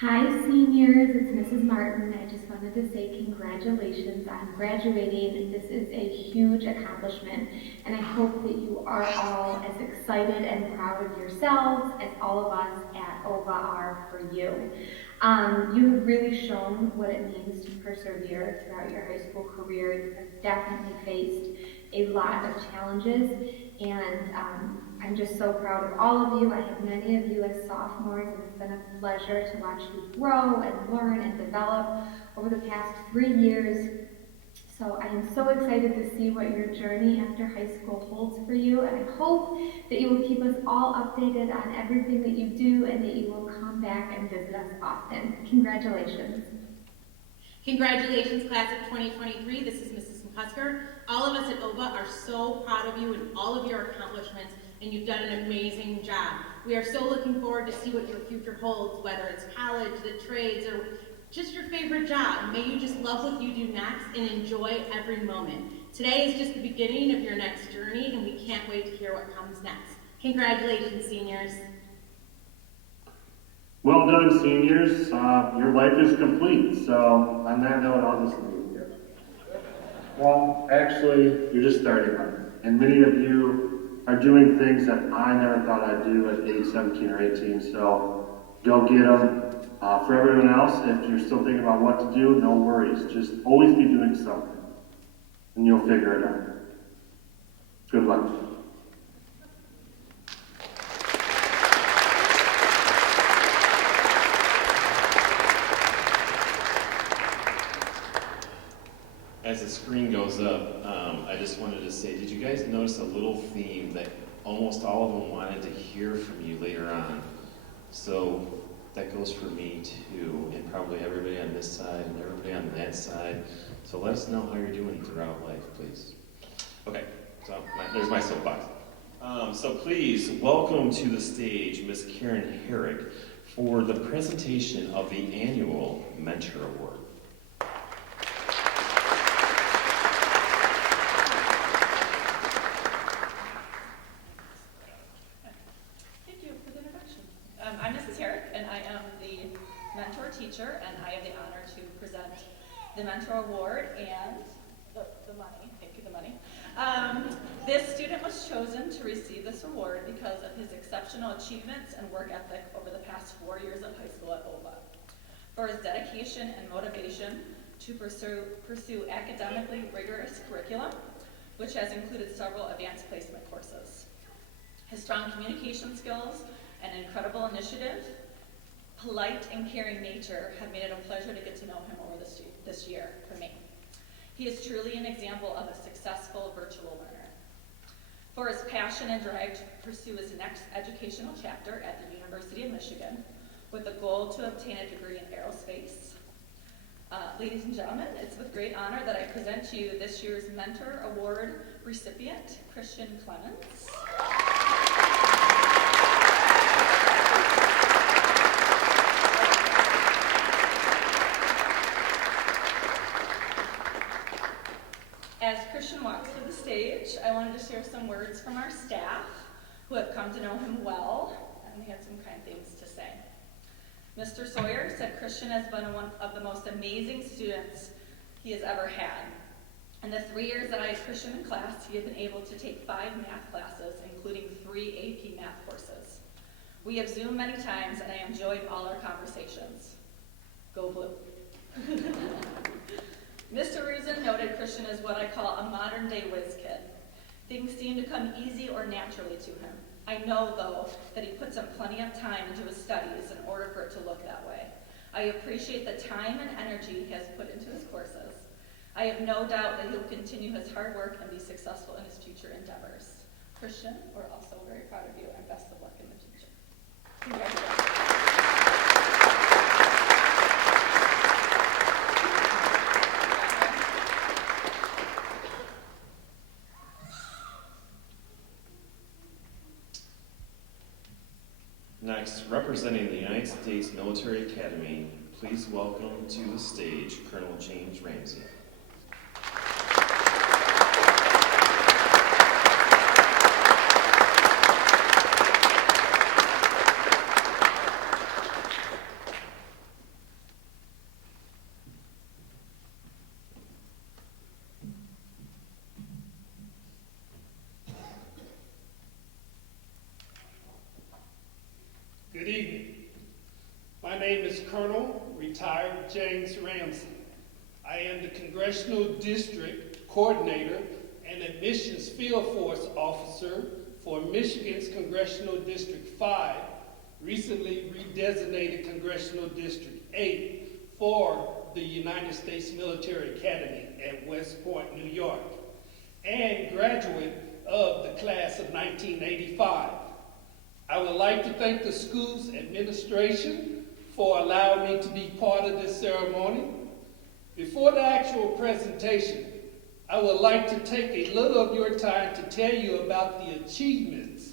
Hi seniors, it's Mrs. Martin. I just wanted to say congratulations on graduating. This is a huge accomplishment and I hope that you are all as excited and proud of yourselves as all of us at OVA are for you. You have really shown what it means to persevere throughout your high school career. You have definitely faced a lot of challenges and I'm just so proud of all of you. I have many of you as sophomores and it's been a pleasure to watch you grow and learn and develop over the past 3 years. So I am so excited to see what your journey after high school holds for you and I hope that you will keep us all updated on everything that you do and that you will come back and visit us often. Congratulations. Congratulations, class of 2023. This is Mrs. McCusker. All of us at OVA are so proud of you and all of your accomplishments, and you've done an amazing job. We are so looking forward to see what your future holds, whether it's college, the trades, or just your favorite job. May you just love what you do next and enjoy every moment. Today is just the beginning of your next journey, and we can't wait to hear what comes next. Congratulations, seniors. Well done, seniors. Your life is complete. So on that note, I'll just leave it here. Well, actually, you're just starting. And many of you are doing things that I never thought I'd do at age 17 or 18. So go get them. For everyone else, if you're still thinking about what to do, no worries. Just always be doing something, and you'll figure it out. Good luck. As the screen goes up, I just wanted to say, did you guys notice a little theme that almost all of them wanted to hear from you later on? So that goes for me too, and probably everybody on this side and everybody on that side. So let us know how you're doing throughout life, please. Okay, so there's my soapbox. So please welcome to the stage Miss Karen Herrick for the presentation of the annual Mentor Award. Thank you for the introduction. I'm Mrs. Herrick, and I am the mentor teacher, and I have the honor to present the Mentor Award and the money. Thank you, the money. This student was chosen to receive this award because of his exceptional achievements and work ethic over the past 4 years of high school at OVA, for his dedication and motivation to pursue academically rigorous curriculum, which has included several advanced placement courses. His strong communication skills and incredible initiative, polite and caring nature have made it a pleasure to get to know him over this year for me. He is truly an example of a successful virtual learner. For his passion and drive to pursue his next educational chapter at the University of Michigan, with a goal to obtain a degree in aerospace. Ladies and gentlemen, it's with great honor that I present to you this year's Mentor Award recipient, Christian Clemens. As Christian walks to the stage, I wanted to share some words from our staff who have come to know him well, and they had some kind things to say. Mr. Sawyer said Christian has been one of the most amazing students he has ever had. In the 3 years that I had Christian in class, he had been able to take 5 math classes, including 3 AP math courses. We have Zoomed many times, and I enjoyed all our conversations. Go blue. Mr. Rusin noted Christian is what I call a modern-day whiz kid. Things seem to come easy or naturally to him. I know, though, that he puts in plenty of time into his studies in order for it to look that way. I appreciate the time and energy he has put into his courses. I have no doubt that he'll continue his hard work and be successful in his future endeavors. Christian, we're also very proud of you, and best of luck in the future. Congratulations. Next, representing the United States Military Academy, please welcome to the stage Colonel James Ramsey. Good evening. My name is Colonel Retired James Ramsey. I am the Congressional District Coordinator and Admissions Field Force Officer for Michigan's Congressional District 5, recently redesignated Congressional District 8 for the United States Military Academy at West Point, New York, and graduate of the class of 1985. I would like to thank the school's administration for allowing me to be part of this ceremony. Before the actual presentation, I would like to take a little of your time to tell you about the achievements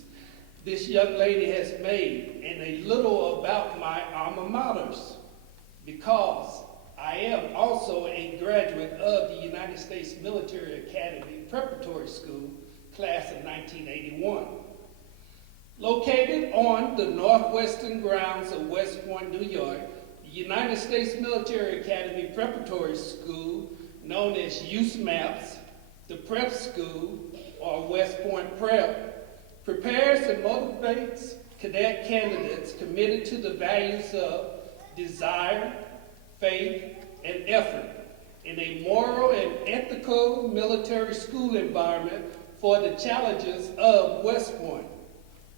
this young lady has made and a little about my alma maters, because I am also a graduate of the United States Military Academy Preparatory School, class of 1981. Located on the northwestern grounds of West Point, New York, the United States Military Academy Preparatory School, known as USMAPS, the Prep School, or West Point Prep, prepares and motivates cadet candidates committed to the values of desire, faith, and effort in a moral and ethical military school environment for the challenges of West Point.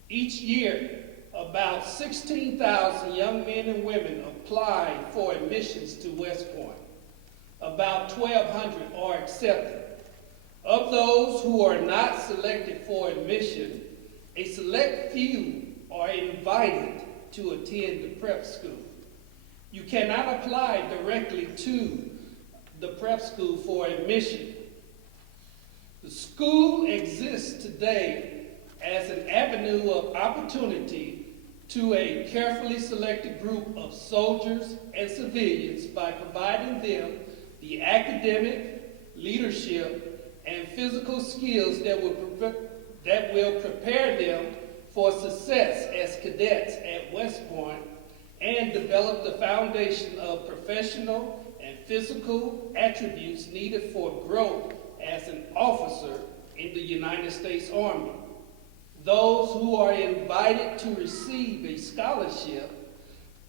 Each year, about 16,000 young men and women apply for admissions to West Point. About 1,200 are accepted. Of those who are not selected for admission, a select few are invited to attend the prep school. You cannot apply directly to the prep school for admission. The school exists today as an avenue of opportunity to a carefully selected group of soldiers and civilians by providing them the academic, leadership, and physical skills that will prepare them for success as cadets at West Point and develop the foundation of professional and physical attributes needed for growth as an officer in the United States Army. Those who are invited to receive a scholarship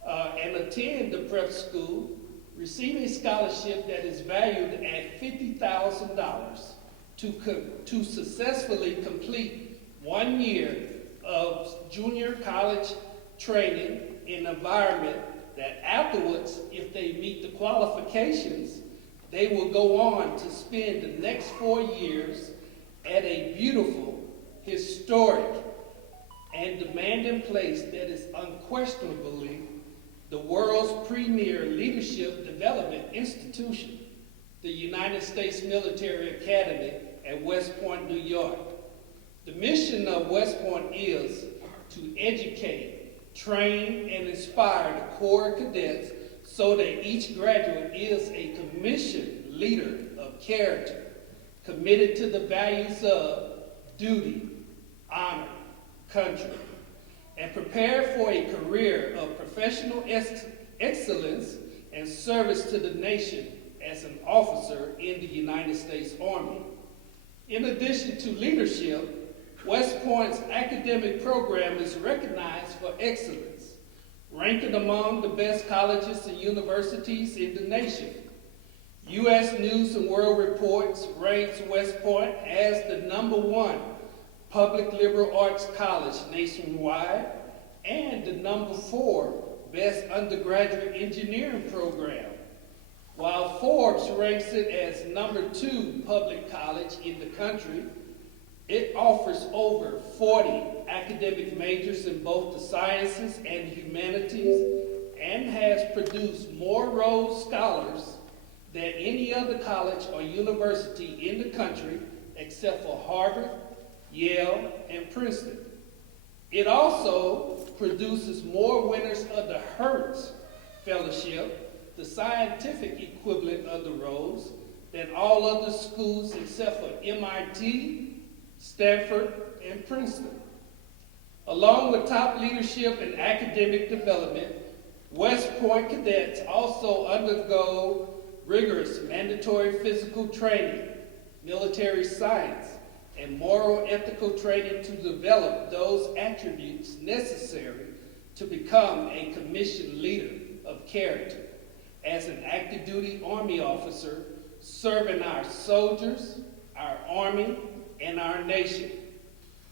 and attend the prep school receive a scholarship that is valued at $50,000 to successfully complete 1 year of junior college training in an environment that afterwards, if they meet the qualifications, they will go on to spend the next 4 years at a beautiful, historic, and demanding place that is unquestionably the world's premier leadership development institution, the United States Military Academy at West Point, New York. The mission of West Point is to educate, train, and inspire the Corps cadets so that each graduate is a commissioned leader of character, committed to the values of duty, honor, country, and prepared for a career of professional excellence and service to the nation as an officer in the United States Army. In addition to leadership, West Point's academic program is recognized for excellence, ranking among the best colleges and universities in the nation. U.S. News and World Reports ranks West Point as the #1 public liberal arts college nationwide and the #4 best undergraduate engineering program, while Forbes ranks it as #2 public college in the country. It offers over 40 academic majors in both the sciences and humanities and has produced more Rhodes Scholars than any other college or university in the country except for Harvard, Yale, and Princeton. It also produces more winners of the Hertz Fellowship, the scientific equivalent of the Rhodes, than all other schools except for MIT, Stanford, and Princeton. Along with top leadership and academic development, West Point cadets also undergo rigorous mandatory physical training, military science, and moral ethical training to develop those attributes necessary to become a commissioned leader of character as an active duty Army officer serving our soldiers, our Army, and our nation.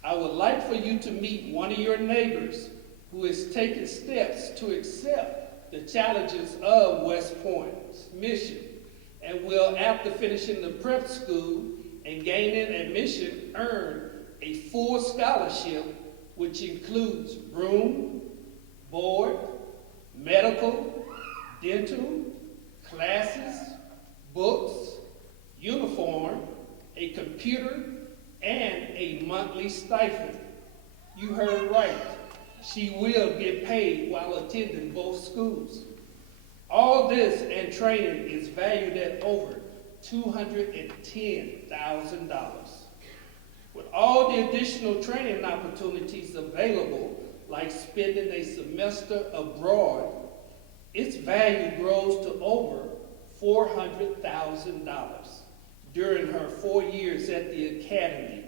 I would like for you to meet one of your neighbors who is taking steps to accept the challenges of West Point's mission and will, after finishing the prep school and gaining admission, earn a full scholarship which includes room, board, medical, dental, classes, books, uniform, a computer, and a monthly stipend. You heard right. She will get paid while attending both schools. All this and training is valued at over $210,000. With all the additional training opportunities available, like spending a semester abroad, its value grows to over $400,000 during her 4 years at the academy,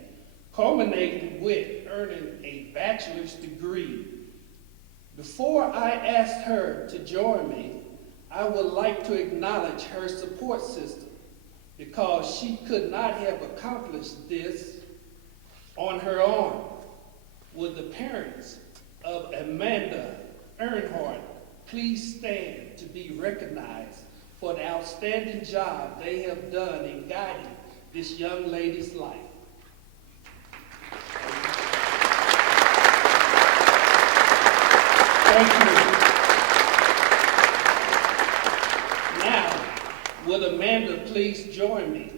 culminating with earning a bachelor's degree. Before I asked her to join me, I would like to acknowledge her support system because she could not have accomplished this on her own. Would the parents of Amanda Earnhardt please stand to be recognized for the outstanding job they have done in guiding this young lady's life? Thank you. Now, would Amanda please join me?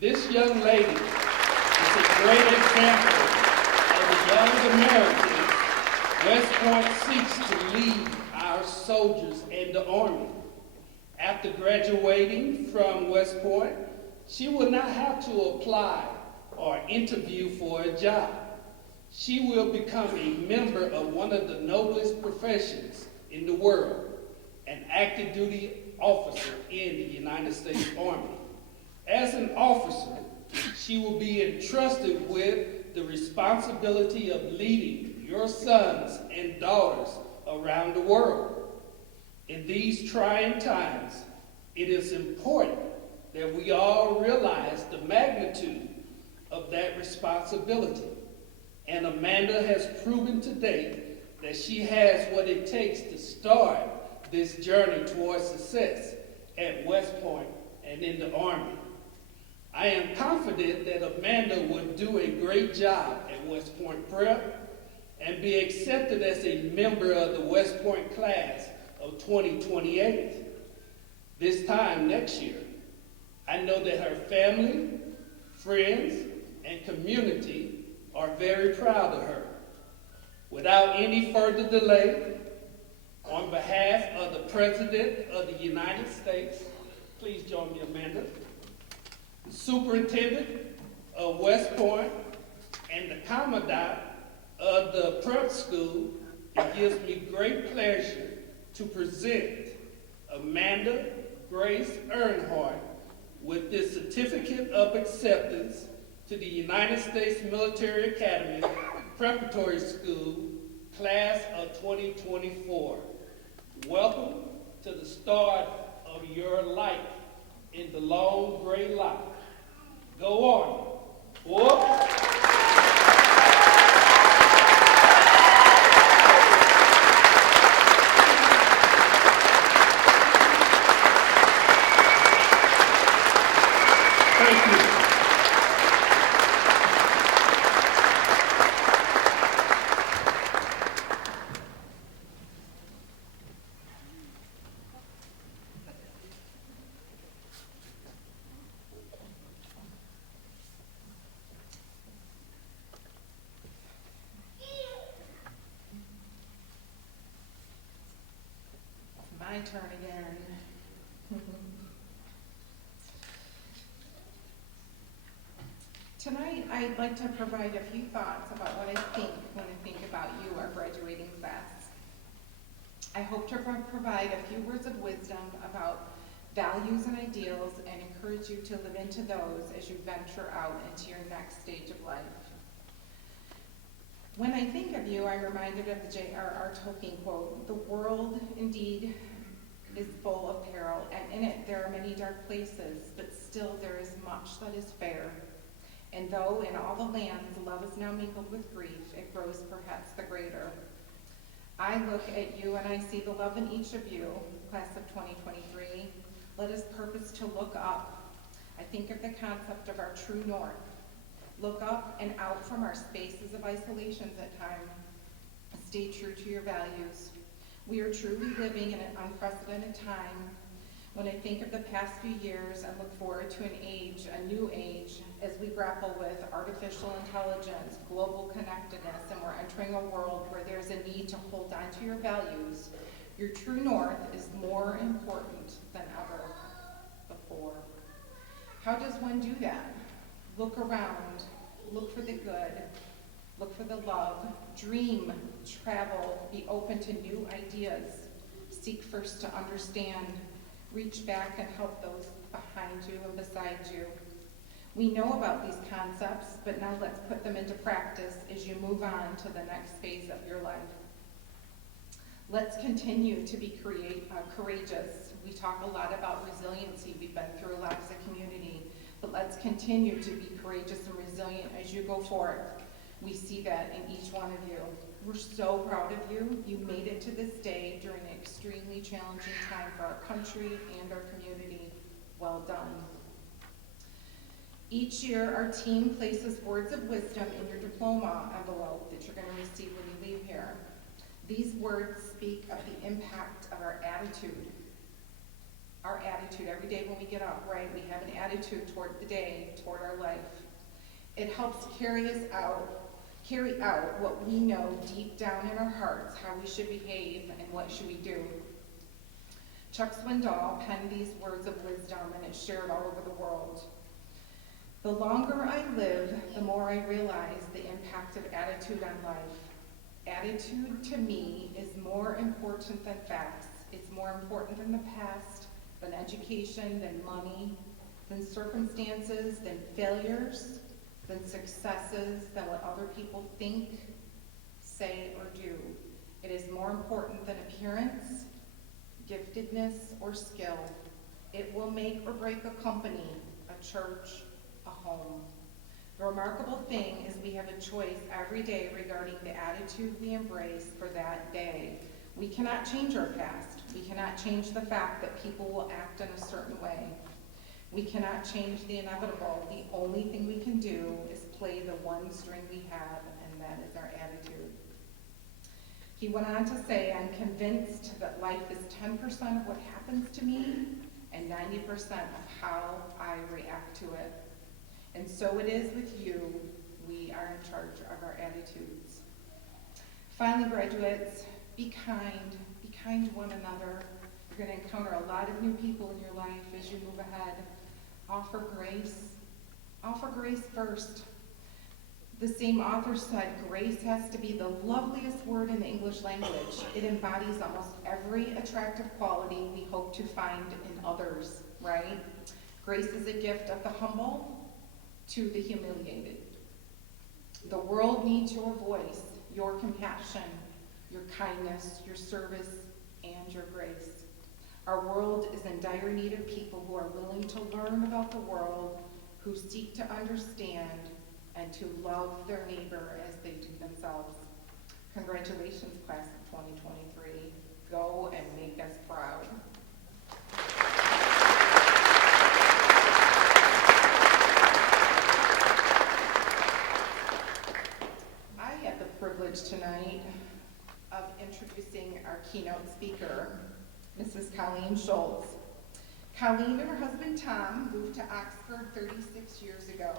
This young lady is a great example of the young Americans West Point seeks to lead our soldiers and the Army. After graduating from West Point, she will not have to apply or interview for a job. She will become a member of one of the noblest professions in the world, an active duty officer in the United States Army. As an officer, she will be entrusted with the responsibility of leading your sons and daughters around the world. In these trying times, it is important that we all realize the magnitude of that responsibility. And Amanda has proven today that she has what it takes to start this journey towards success at West Point and in the Army. I am confident that Amanda will do a great job at West Point Prep and be accepted as a member of the West Point class of 2028. This time next year, I know that her family, friends, and community are very proud of her. Without any further delay, on behalf of the President of the United States, please join me, Amanda, the Superintendent of West Point, and the Commandant of the prep school, it gives me great pleasure to present Amanda Grace Earnhardt with this Certificate of Acceptance to the United States Military Academy Preparatory School, Class of 2024. Welcome to the start of your life in the long gray life. Go on. Whoop. Thank you. My turn again. Tonight, I'd like to provide a few thoughts about what I think when I think about you, our graduating class. I hope to provide a few words of wisdom about values and ideals and encourage you to live into those as you venture out into your next stage of life. When I think of you, I'm reminded of the J.R.R. Tolkien quote, "The world indeed is full of peril, and in it there are many dark places, but still there is much that is fair. And though in all the lands love is now mingled with grief, it grows perhaps the greater." I look at you and I see the love in each of you, class of 2023. Let us purpose to look up. I think of the concept of our true north. Look up and out from our spaces of isolations at times. Stay true to your values. We are truly living in an unprecedented time. When I think of the past few years and look forward to an age, a new age, as we grapple with artificial intelligence, global connectedness, and we're entering a world where there's a need to hold on to your values, your true north is more important than ever before. How does one do that? Look around, look for the good, look for the love, dream, travel, be open to new ideas, seek first to understand, reach back and help those behind you and beside you. We know about these concepts, but now let's put them into practice as you move on to the next phase of your life. Let's continue to be courageous. We talk a lot about resiliency. We've been through a lot as a community, but let's continue to be courageous and resilient as you go forth. We see that in each one of you. We're so proud of you. You made it to this day during an extremely challenging time for our country and our community. Well done. Each year, our team places words of wisdom in your diploma envelope that you're going to receive when you leave here. These words speak of the impact of our attitude. Our attitude every day when we get up, right? We have an attitude toward the day, toward our life. It helps carry out what we know deep down in our hearts, how we should behave and what should we do. Chuck Swindoll penned these words of wisdom, and it's shared all over the world. The longer I live, the more I realize the impact of attitude on life. Attitude to me is more important than facts. It's more important than the past, than education, than money, than circumstances, than failures, than successes, than what other people think, say, or do. It is more important than appearance, giftedness, or skill. It will make or break a company, a church, a home. The remarkable thing is we have a choice every day regarding the attitude we embrace for that day. We cannot change our past. We cannot change the fact that people will act in a certain way. We cannot change the inevitable. The only thing we can do is play the one string we have, and that is our attitude. He went on to say, I'm convinced that life is 10% of what happens to me and 90% of how I react to it. And so it is with you. We are in charge of our attitudes. Finally, graduates, be kind to one another. You're going to encounter a lot of new people in your life as you move ahead. Offer grace. Offer grace first. The same author said, grace has to be the loveliest word in the English language. It embodies almost every attractive quality we hope to find in others, right? Grace is a gift of the humble to the humiliated. The world needs your voice, your compassion, your kindness, your service, and your grace. Our world is in dire need of people who are willing to learn about the world, who seek to understand, and to love their neighbor as they do themselves. Congratulations, class of 2023. Go and make us proud. I had the privilege tonight of introducing our keynote speaker, Mrs. Colleen Schultz. Colleen and her husband Tom moved to Oxford 36 years ago.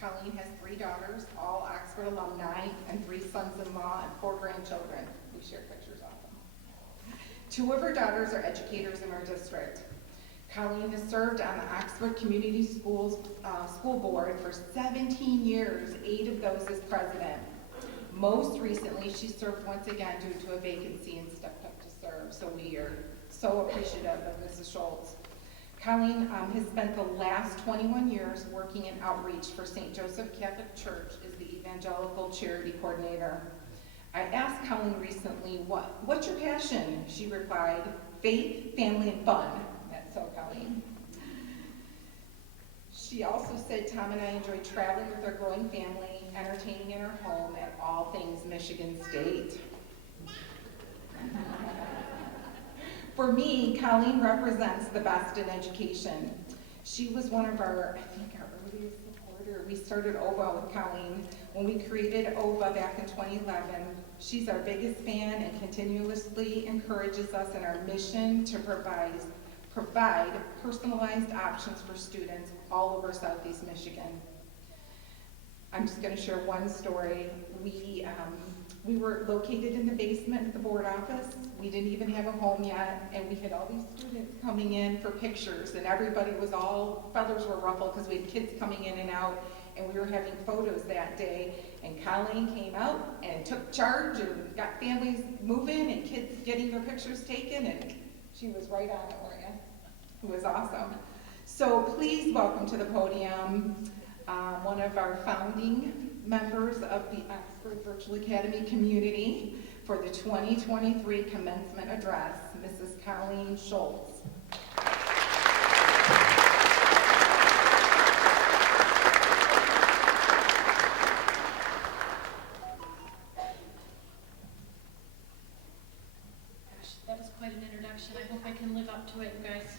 Colleen has 3 daughters, all Oxford alumni, and 3 sons-in-law and 4 grandchildren. We share pictures of them. 2 of her daughters are educators in our district. Colleen has served on the Oxford Community Schools School Board for 17 years, 8 of those as president. Most recently, she served once again due to a vacancy and stepped up to serve, so we are so appreciative of Mrs. Schultz. Colleen has spent the last 21 years working in outreach for St. Joseph Catholic Church as the Evangelical Charity Coordinator. I asked Colleen recently, what's your passion? She replied, faith, family, and fun. That's so Colleen. She also said, Tom and I enjoy traveling with our growing family, entertaining in our home at all things Michigan State. For me, Colleen represents the best in education. She was one of our earliest supporters. We started OVA with Colleen when we created OVA back in 2011. She's our biggest fan and continuously encourages us in our mission to provide personalized options for students all over Southeast Michigan. I'm just going to share one story. We were located in the basement at the board office. We didn't even have a home yet, and we had all these students coming in for pictures, and everybody was all, feathers were ruffled because we had kids coming in and out, and we were having photos that day, and Colleen came out and took charge and got families moving and kids getting their pictures taken, and she was right on it for you. It was awesome. So please welcome to the podium one of our founding members of the Oxford Virtual Academy community for the 2023 commencement address, Mrs. Colleen Schultz. Gosh, that was quite an introduction. I hope I can live up to it, you guys.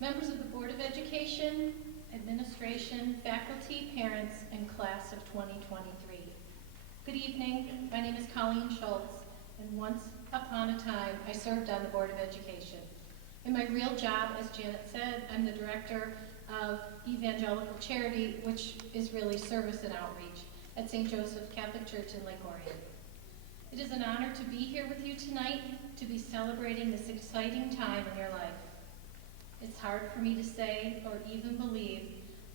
Members of the Board of Education, administration, faculty, parents, and class of 2023. Good evening. My name is Colleen Schultz, and once upon a time, I served on the Board of Education. In my real job, as Janet said, I'm the director of Evangelical Charity, which is really service and outreach at St. Joseph Catholic Church in Lake Orion. It is an honor to be here with you tonight to be celebrating this exciting time in your life. It's hard for me to say or even believe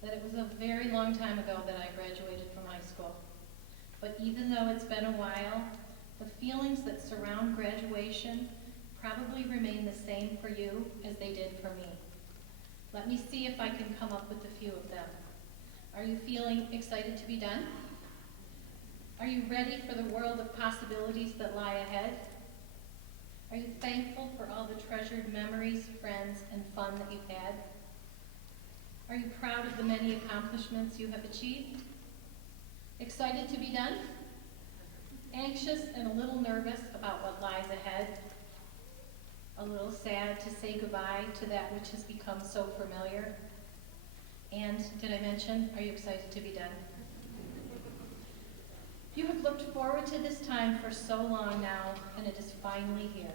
that it was a very long time ago that I graduated from high school. But even though it's been a while, the feelings that surround graduation probably remain the same for you as they did for me. Let me see if I can come up with a few of them. Are you feeling excited to be done? Are you ready for the world of possibilities that lie ahead? Are you thankful for all the treasured memories, friends, and fun that you've had? Are you proud of the many accomplishments you have achieved? Excited to be done? Anxious and a little nervous about what lies ahead? A little sad to say goodbye to that which has become so familiar? And, did I mention, are you excited to be done? You have looked forward to this time for so long now, and it is finally here.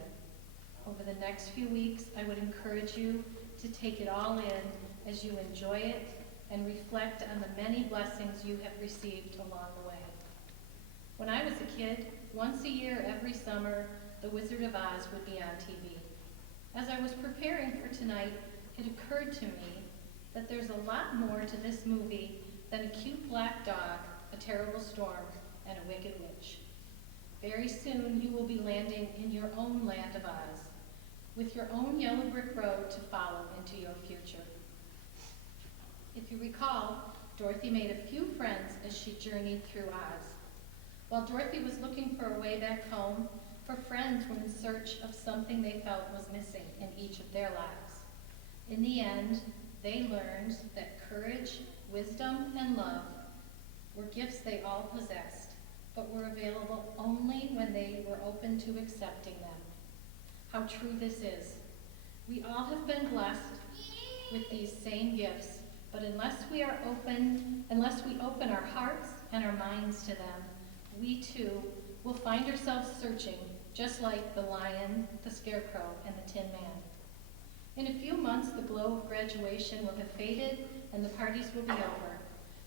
Over the next few weeks, I would encourage you to take it all in as you enjoy it and reflect on the many blessings you have received along the way. When I was a kid, once a year every summer, The Wizard of Oz would be on TV. As I was preparing for tonight, it occurred to me that there's a lot more to this movie than a cute black dog, a terrible storm, and a wicked witch. Very soon you will be landing in your own land of Oz, with your own yellow brick road to follow into your future. If you recall, Dorothy made a few friends as she journeyed through Oz. While Dorothy was looking for a way back home, her friends were in search of something they felt was missing in each of their lives. In the end, they learned that courage, wisdom, and love were gifts they all possessed, but were available only when they were open to accepting them. How true this is. We all have been blessed with these same gifts, but unless we open our hearts and our minds to them, we too will find ourselves searching, just like the lion, the scarecrow, and the Tin Man. In a few months, the glow of graduation will have faded and the parties will be over.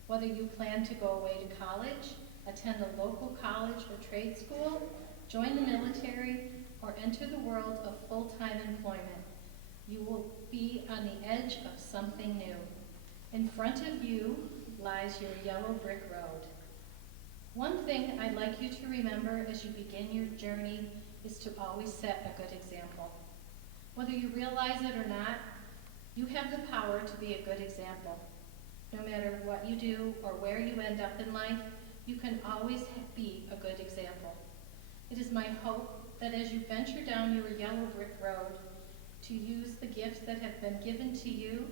Whether you plan to go away to college, attend a local college or trade school, join the military, or enter the world of full-time employment, you will be on the edge of something new. In front of you lies your yellow brick road. One thing I'd like you to remember as you begin your journey is to always set a good example. Whether you realize it or not, you have the power to be a good example. No matter what you do or where you end up in life, you can always be a good example. It is my hope that as you venture down your yellow brick road, to use the gifts that have been given to you,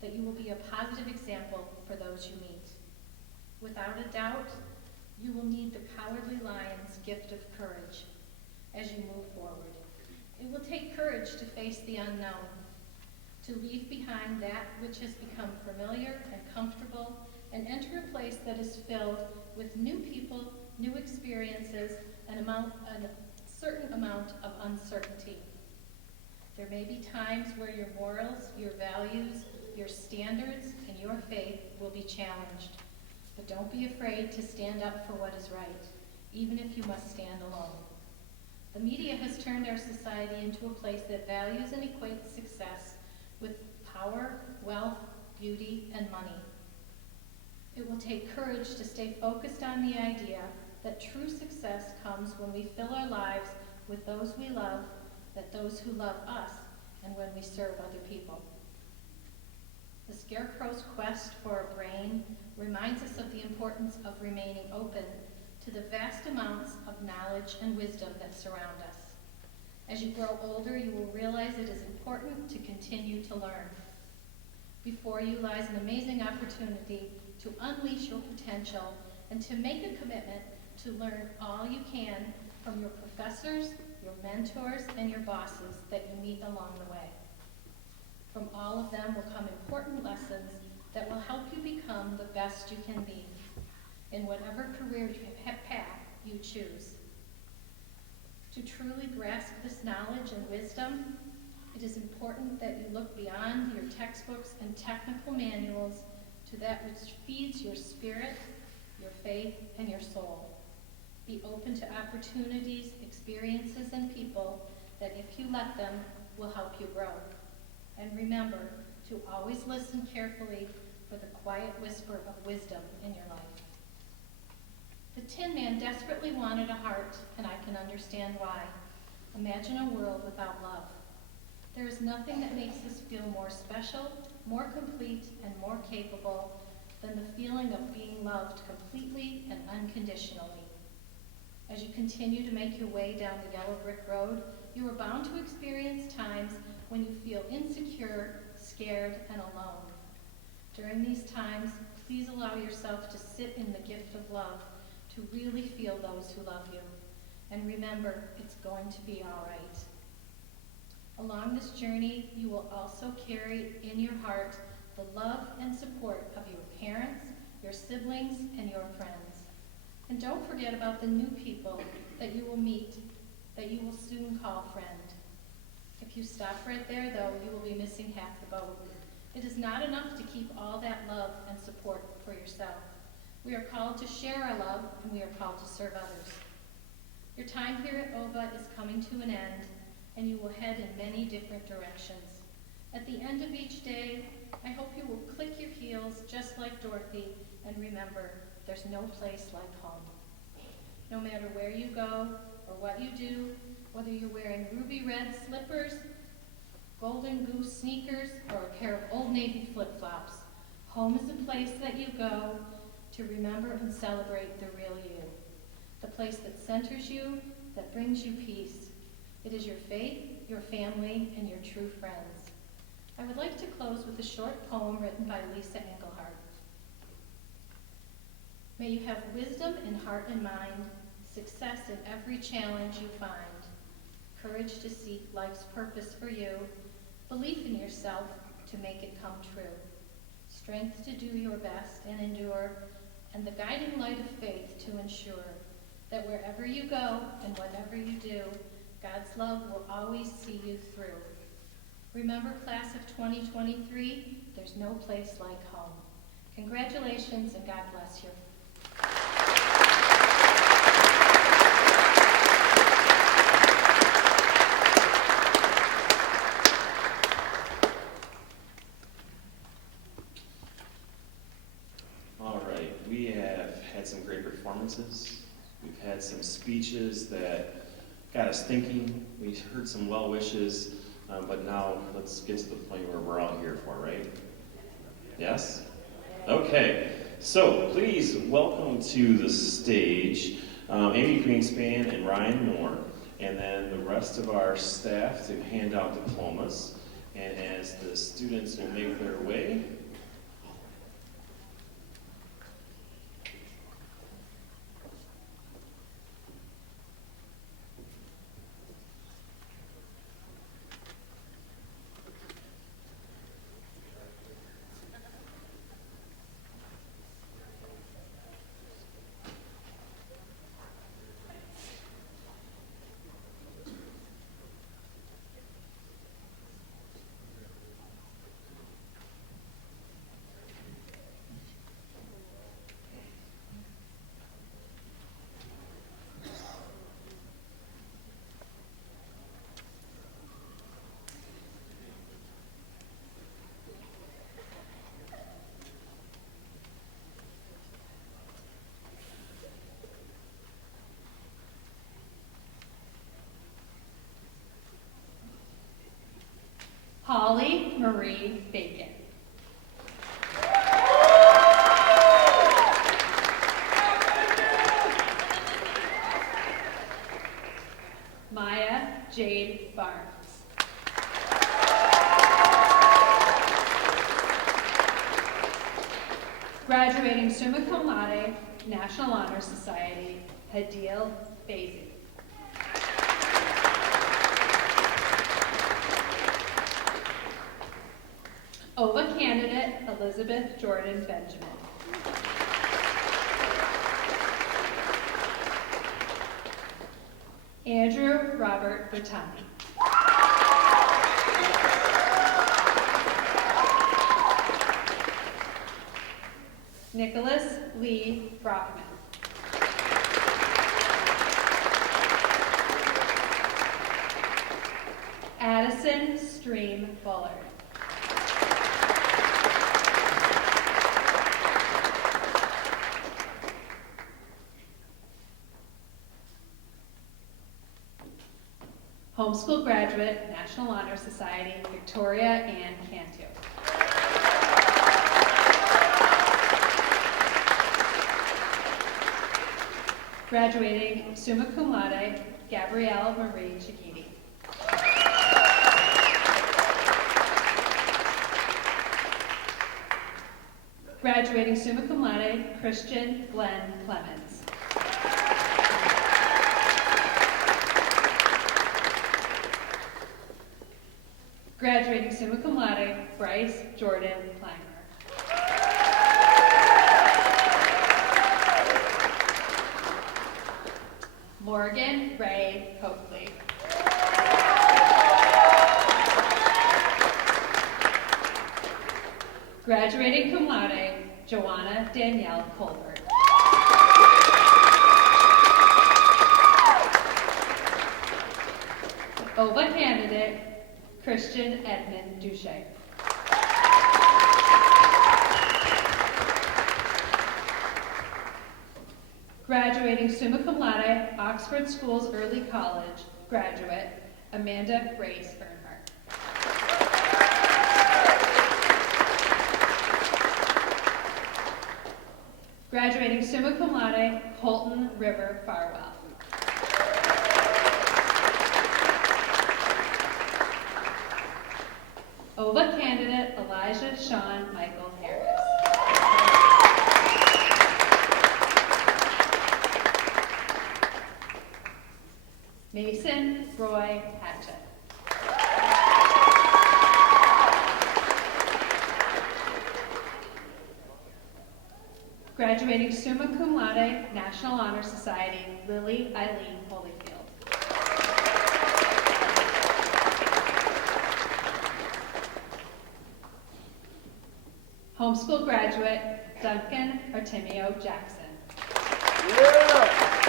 that you will be a positive example for those you meet. Without a doubt, you will need the Cowardly Lion's gift of courage as you move forward. It will take courage to face the unknown, to leave behind that which has become familiar and comfortable, and enter a place that is filled with new people, new experiences, and a certain amount of uncertainty. There may be times where your morals, your values, your standards, and your faith will be challenged. But don't be afraid to stand up for what is right, even if you must stand alone. The media has turned our society into a place that values and equates success with power, wealth, beauty, and money. It will take courage to stay focused on the idea that true success comes when we fill our lives with those we love, that those who love us, and when we serve other people. The scarecrow's quest for a brain reminds us of the importance of remaining open to the vast amounts of knowledge and wisdom that surround us. As you grow older, you will realize it is important to continue to learn. Before you lies an amazing opportunity to unleash your potential and to make a commitment to learn all you can from your professors, your mentors, and your bosses that you meet along the way. From all of them will come important lessons that will help you become the best you can be in whatever career path you choose. To truly grasp this knowledge and wisdom, it is important that you look beyond your textbooks and technical manuals to that which feeds your spirit, your faith, and your soul. Be open to opportunities, experiences, and people that, if you let them, will help you grow. And remember to always listen carefully for the quiet whisper of wisdom in your life. The Tin Man desperately wanted a heart, and I can understand why. Imagine a world without love. There is nothing that makes us feel more special, more complete, and more capable than the feeling of being loved completely and unconditionally. As you continue to make your way down the yellow brick road, you are bound to experience times when you feel insecure, scared, and alone. During these times, please allow yourself to sit in the gift of love, to really feel those who love you. And remember, it's going to be all right. Along this journey, you will also carry in your heart the love and support of your parents, your siblings, and your friends. And don't forget about the new people that you will meet, that you will soon call friend. If you stop right there, though, you will be missing half the boat. It is not enough to keep all that love and support for yourself. We are called to share our love, and we are called to serve others. Your time here at OVA is coming to an end, and you will head in many different directions. At the end of each day, I hope you will click your heels just like Dorothy, and remember, there's no place like home. No matter where you go or what you do, whether you're wearing ruby red slippers, golden goose sneakers, or a pair of Old Navy flip-flops, home is a place that you go to remember and celebrate the real you. The place that centers you, that brings you peace. It is your faith, your family, and your true friends. I would like to close with a short poem written by Lisa Engelhardt. May you have wisdom in heart and mind, success in every challenge you find, courage to seek life's purpose for you, belief in yourself to make it come true, strength to do your best and endure, and the guiding light of faith to ensure that wherever you go and whatever you do, God's love will always see you through. Remember, class of 2023, there's no place like home. Congratulations and God bless you. All right, we have had some great performances. We've had some speeches that got us thinking. We heard some well wishes, but now let's get to the point where we're all here for, right? Yes? Okay, so please welcome to the stage Amy Greenspan and Ryan Moore, and then the rest of our staff to hand out diplomas. And as the students will make their way, Holly Marie Bacon. Graduating summa cum laude, National Honor Society, Hadil Basie. OVA candidate, Elizabeth Jordan Benjamin. Andrew Robert Bertani. Nicholas Lee Brockman. Addison Stream Bullard. Homeschool graduate, National Honor Society, Victoria Ann Cantu. Graduating summa cum laude, Gabrielle Marie Chiquini. Graduating summa cum laude, Christian Glenn Clemens. Graduating summa cum laude, Bryce Jordan Planger. Morgan Ray Coakley. Graduating cum laude, Joanna Danielle Colbert. OVA candidate, Christian Edmund Duche. Graduating summa cum laude, Oxford Schools Early College graduate, Amanda Grace Earnhardt. Graduating summa cum laude, Colton River Farwell. OVA candidate, Elijah Sean Michael Harris. Mason Roy Hatchett. Graduating summa cum laude, National Honor Society, Lily Eileen Holyfield. Homeschool graduate, Duncan Artemio Jackson. Yeah.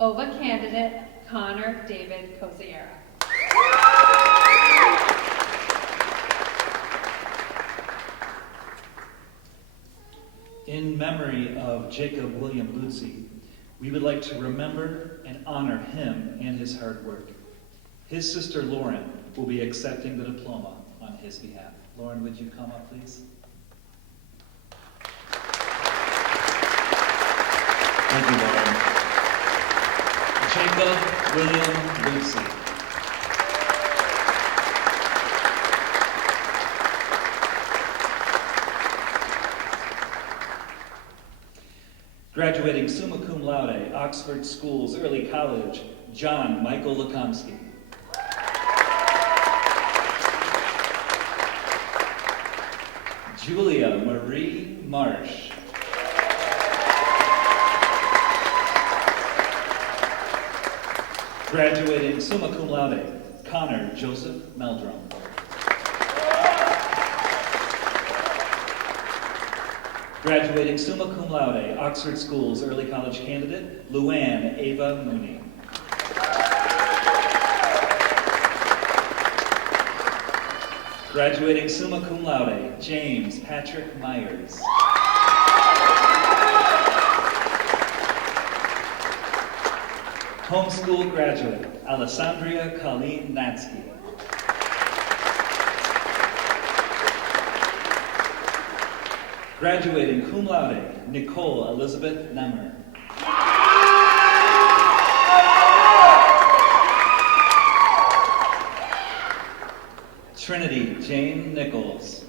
OVA candidate, Connor David Coziera. In memory of Jacob William Lutzy, we would like to remember and honor him and his hard work. His sister Lauren will be accepting the diploma on his behalf. Lauren, would you come up, please? Thank you, Lauren. Jacob William Lutzy. Graduating summa cum laude, Oxford Schools Early College, John Michael Lakomsky. Julia Marie Marsh. Graduating summa cum laude, Connor Joseph Meldrum. Graduating summa cum laude, Oxford Schools Early College candidate, Luann Ava Mooney. Graduating summa cum laude, James Patrick Myers. Homeschool graduate, Alessandria Colleen Natsky. Graduating cum laude, Nicole Elizabeth Nemmer. Trinity Jane Nichols.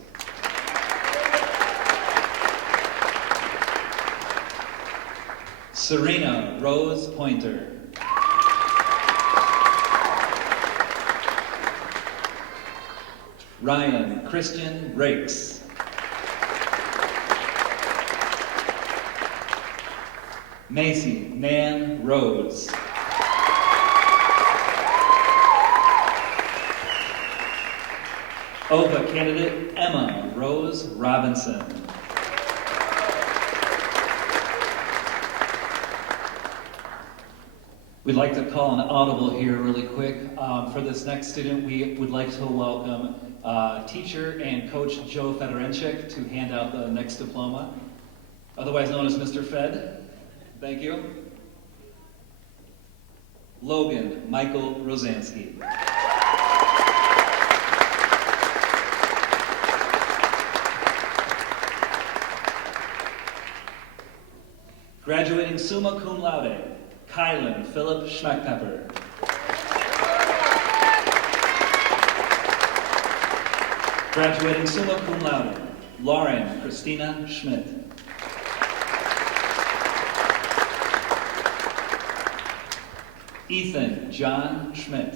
Serena Rose Pointer. Ryan Christian Rakes. Macy Nan Rhodes. OVA candidate Emma Rose Robinson. We'd like to call an audible here really quick. For this next student, we would like to welcome teacher and coach Joe Fedorenchik to hand out the next diploma, otherwise known as Mr. Fed. Thank you. Logan Michael Rosansky. Graduating summa cum laude, Kylan Philip Schmackpepper. Graduating summa cum laude, Lauren Christina Schmidt. Ethan John Schmidt.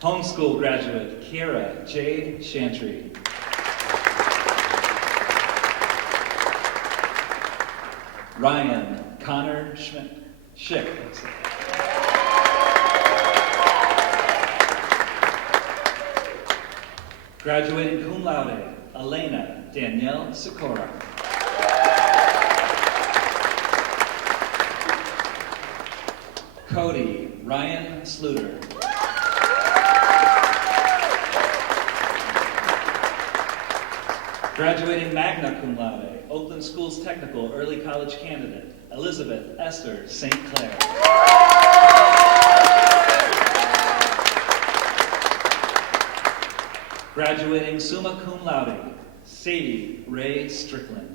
Homeschool graduate, Kira Jade Chantry. Ryan Connor Schick. Graduating cum laude, Elena Danielle Sikora. Cody Ryan Sluter. Graduating magna cum laude, Oakland Schools Technical Early College candidate, Elizabeth Esther St. Clair. Graduating summa cum laude, Sadie Ray Strickland.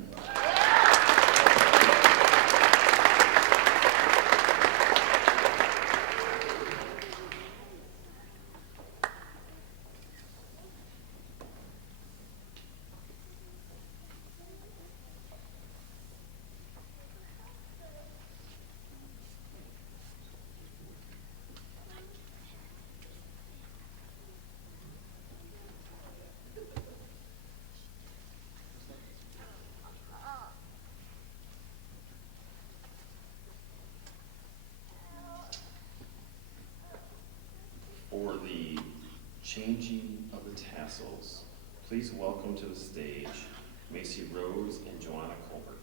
For the changing of the tassels, please welcome to the stage Macy Rose and Joanna Colbert.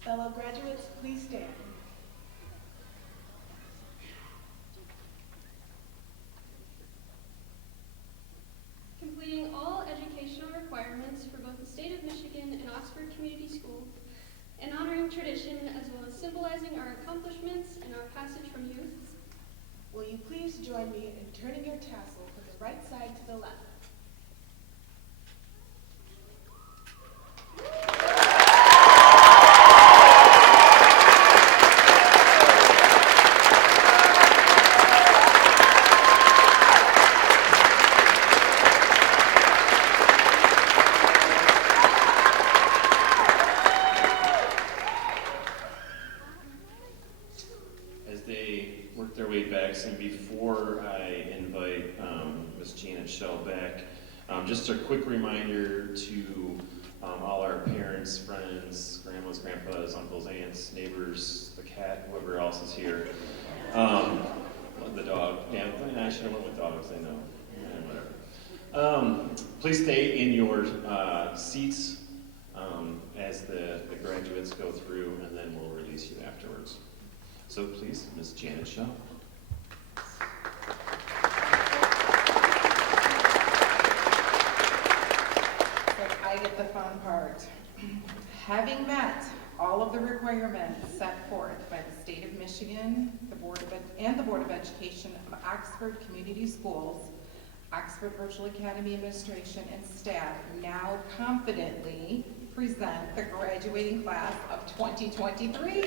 Fellow graduates, please stand. Completing all educational requirements for both the state of Michigan and Oxford Community Schools, and honoring tradition as well as symbolizing our accomplishments and our passage from youth. Will you please join me in turning your tassel from the right side to the left? And before I invite Ms. Janet Shell back, just a quick reminder to all our parents, friends, grandmas, grandpas, uncles, aunts, neighbors, the cat, whoever else is here. The dog. Yeah, I should have went with dogs, I know. Whatever. Please stay in your seats as the graduates go through, and then we'll release you afterwards. So please, Ms. Janet Shell. fun part. Having met all of the requirements set forth by the state of Michigan, the Board of Education of Oxford Community Schools, Oxford Virtual Academy Administration, and staff now confidently present the graduating class of 2023.